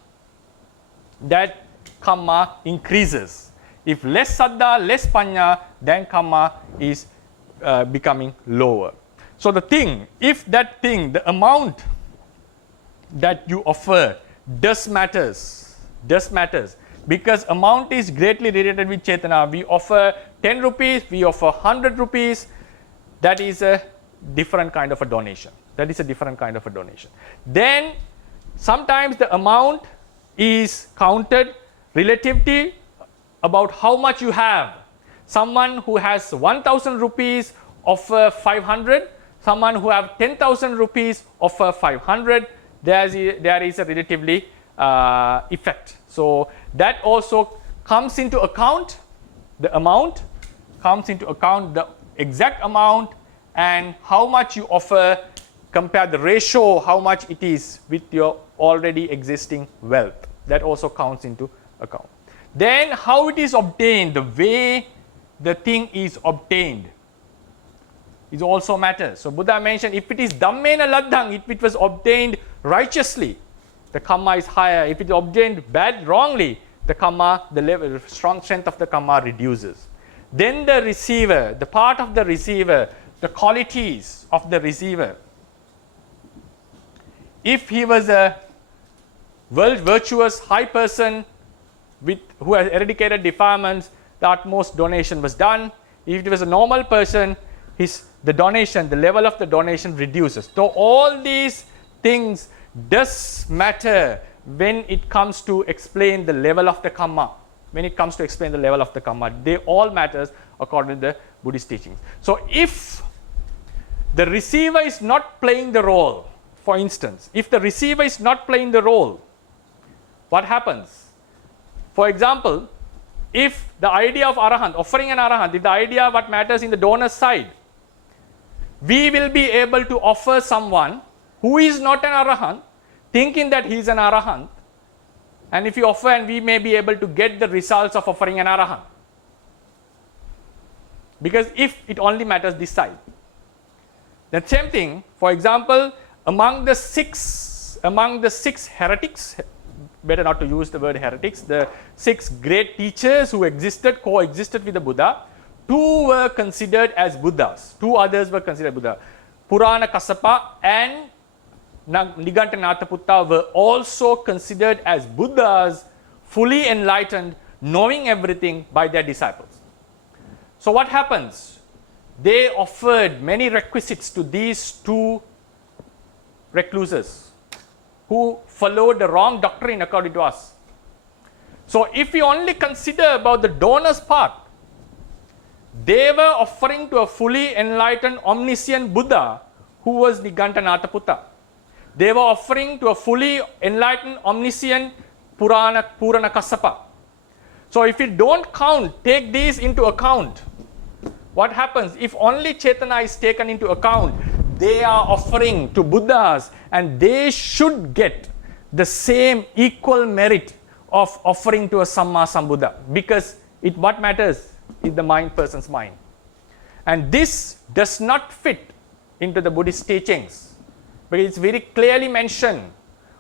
that karma increases. If less Saddha, less Panya, then karma is becoming lower. So the thing, if that thing, the amount that you offer does matters, because amount is greatly related with Chetana. We offer 10 rupees, we offer 100 rupees, that is a different kind of a donation. Then sometimes the amount is counted relatively about how much you have. Someone who has 1,000 rupees offer 500, someone who have 10,000 rupees offer 500, there is a relatively effect. So that also comes into account, the amount comes into account, the exact amount and how much you offer, compare the ratio, how much it is with your already existing wealth. That also counts into account. Then how it is obtained, the way the thing is obtained is also matters. So Buddha mentioned if it is dhammena laddhang, if it was obtained righteously, the karma is higher. If it is obtained wrongly, the karma, the level, strong strength of the karma reduces. Then the receiver, the part of the receiver, the qualities of the receiver. If he was a virtuous high person who has eradicated defilements, the utmost donation was done. If it was a normal person, the donation, the level of the donation reduces. So all these things does matter when it comes to explain the level of the karma. When it comes to explain the level of the karma, they all matters according to the Buddhist teachings. So if the receiver is not playing the role, for instance, if the receiver is not playing the role, what happens? For example, if the idea of Arahant, offering an Arahant, if the idea what matters in the donor's side, we will be able to offer someone who is not an Arahant, thinking that he is an Arahant, and if you offer and we may be able to get the results of offering an Arahant. Because if it only matters this side. The same thing, for example, among the six heretics, better not to use the word heretics, the 6 great teachers who coexisted with the Buddha, 2 were considered as Buddhas, 2 others were considered Buddha. Purana Kassapa and Nigantanathaputta were also considered as Buddhas, fully enlightened, knowing everything by their disciples. So what happens? They offered many requisites to these 2 recluses who followed the wrong doctrine according to us. So if we only consider about the donor's part, they were offering to a fully enlightened omniscient Buddha who was Nigantanathaputta. They were offering to a fully enlightened omniscient Purana Kassapa. So if we don't take these into account, what happens? If only Chetana is taken into account, they are offering to Buddhas and they should get the same equal merit of offering to a Samma Sambuddha, because what matters is the person's mind. And this does not fit into the Buddhist teachings, because it's very clearly mentioned,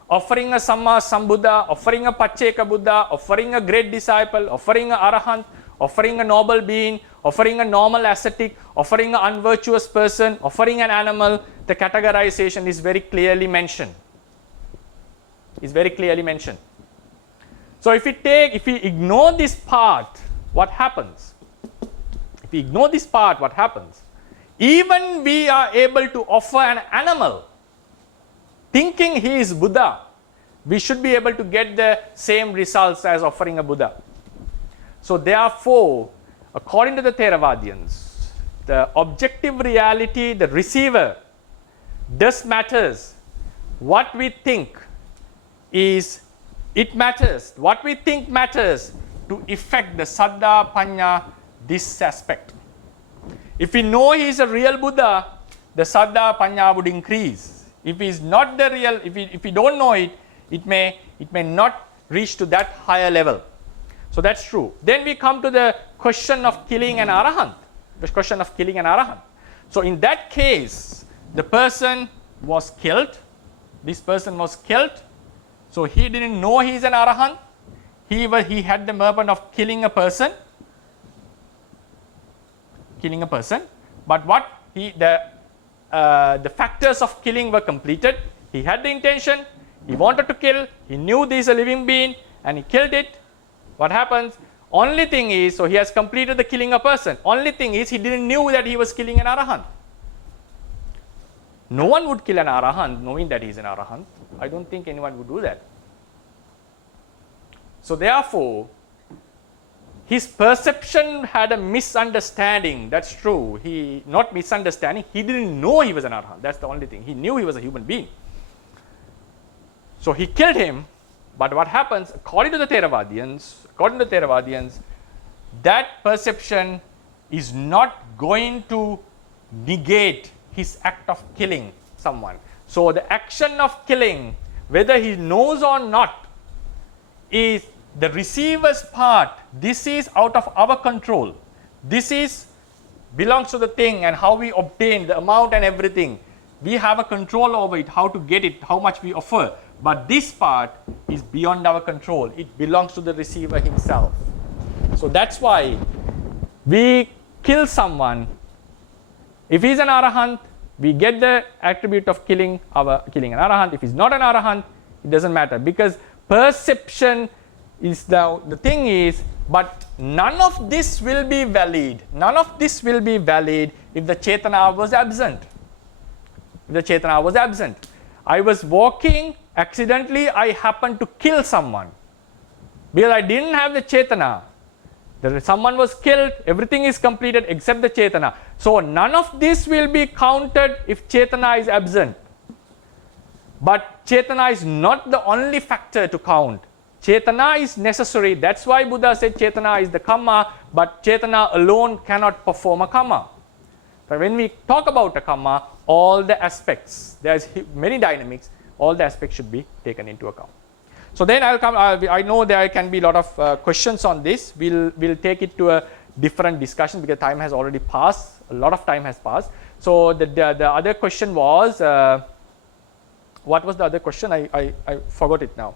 offering a Samma Sambuddha, offering a Pacceka Buddha, offering a great disciple, offering a Arahant, offering a noble being, offering a normal ascetic, offering an unvirtuous person, offering an animal, the categorization is very clearly mentioned. Is very clearly mentioned. So if we ignore this part, what happens? If we ignore this part, what happens? Even we are able to offer an animal, thinking he is Buddha, we should be able to get the same results as offering a Buddha. So therefore, according to the Theravadians, the objective reality, the receiver, this matters. What we think matters. What we think matters to effect the Saddha, Panya, this aspect. If we know he is a real Buddha, the Saddha, Panya would increase. If he is not the real, if we don't know it, it may not reach to that higher level. So that's true. Then we come to the question of killing an Arahant. The question of killing an Arahant. So in that case, the person was killed. This person was killed. So he didn't know he is an Arahant. He had the weapon of killing a person. But the factors of killing were completed. He had the intention. He wanted to kill. He knew this is a living being and he killed it. What happens? Only thing is, so he has completed the killing a person. Only thing is, he didn't knew that he was killing an Arahant. No one would kill an Arahant knowing that he is an Arahant. I don't think anyone would do that. So therefore, his perception had a misunderstanding. That's true. He, not misunderstanding, he didn't know he was an Arahant. That's the only thing. He knew he was a human being. So he killed him. But what happens, according to the Theravadians, that perception is not going to negate his act of killing someone. So the action of killing, whether he knows or not, is the receiver's part. This is out of our control. This is belongs to the thing and how we obtain the amount and everything. We have a control over it, how to get it, how much we offer. But this part is beyond our control. It belongs to the receiver himself. So that's why we kill someone. If he's an Arahant, we get the attribute of killing an Arahant. If he's not an Arahant, it doesn't matter, because perception is the thing is, but none of this will be valid. None of this will be valid if the Chetana was absent. If the Chetana was absent. I was walking, accidentally I happened to kill someone because I didn't have the Chetana. Someone was killed, everything is completed except the Chetana. So none of this will be counted if Chetana is absent. But Chetana is not the only factor to count. Chetana is necessary. That's why Buddha said Chetana is the karma, but Chetana alone cannot perform a karma. But when we talk about a karma, all the aspects, there's many dynamics, all the aspects should be taken into account. So then I'll come, I know there can be a lot of questions on this. We'll take it to a different discussion because time has already passed. A lot of time has passed. So the other question was, what was the other question? I forgot it now.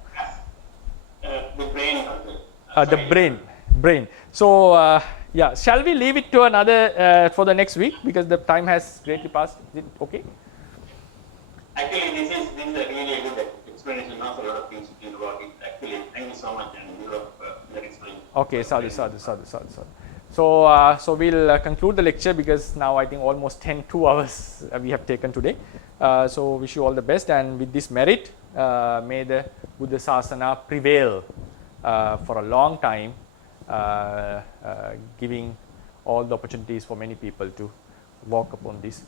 The brain. The brain. So yeah, shall we leave it to another for the next week because the time has greatly passed? Is it okay? Actually, this is a really good explanation of a lot of things you think about it. Actually, thank you so much and you have that explanation. Okay, sadhu. So we'll conclude the lecture because now I think almost 2 hours we have taken today. So wish you all the best, and with this merit, may the Buddha Sasana prevail for a long time, giving all the opportunities for many people to walk upon this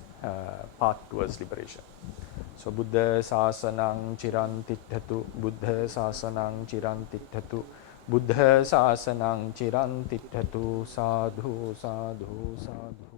path towards liberation. So Buddha Sasanang Chirantithatu, Buddha Sasanang Chirantithatu, Buddha Sasanang Chirantithatu, Sadhu, Sadhu, Sadhu.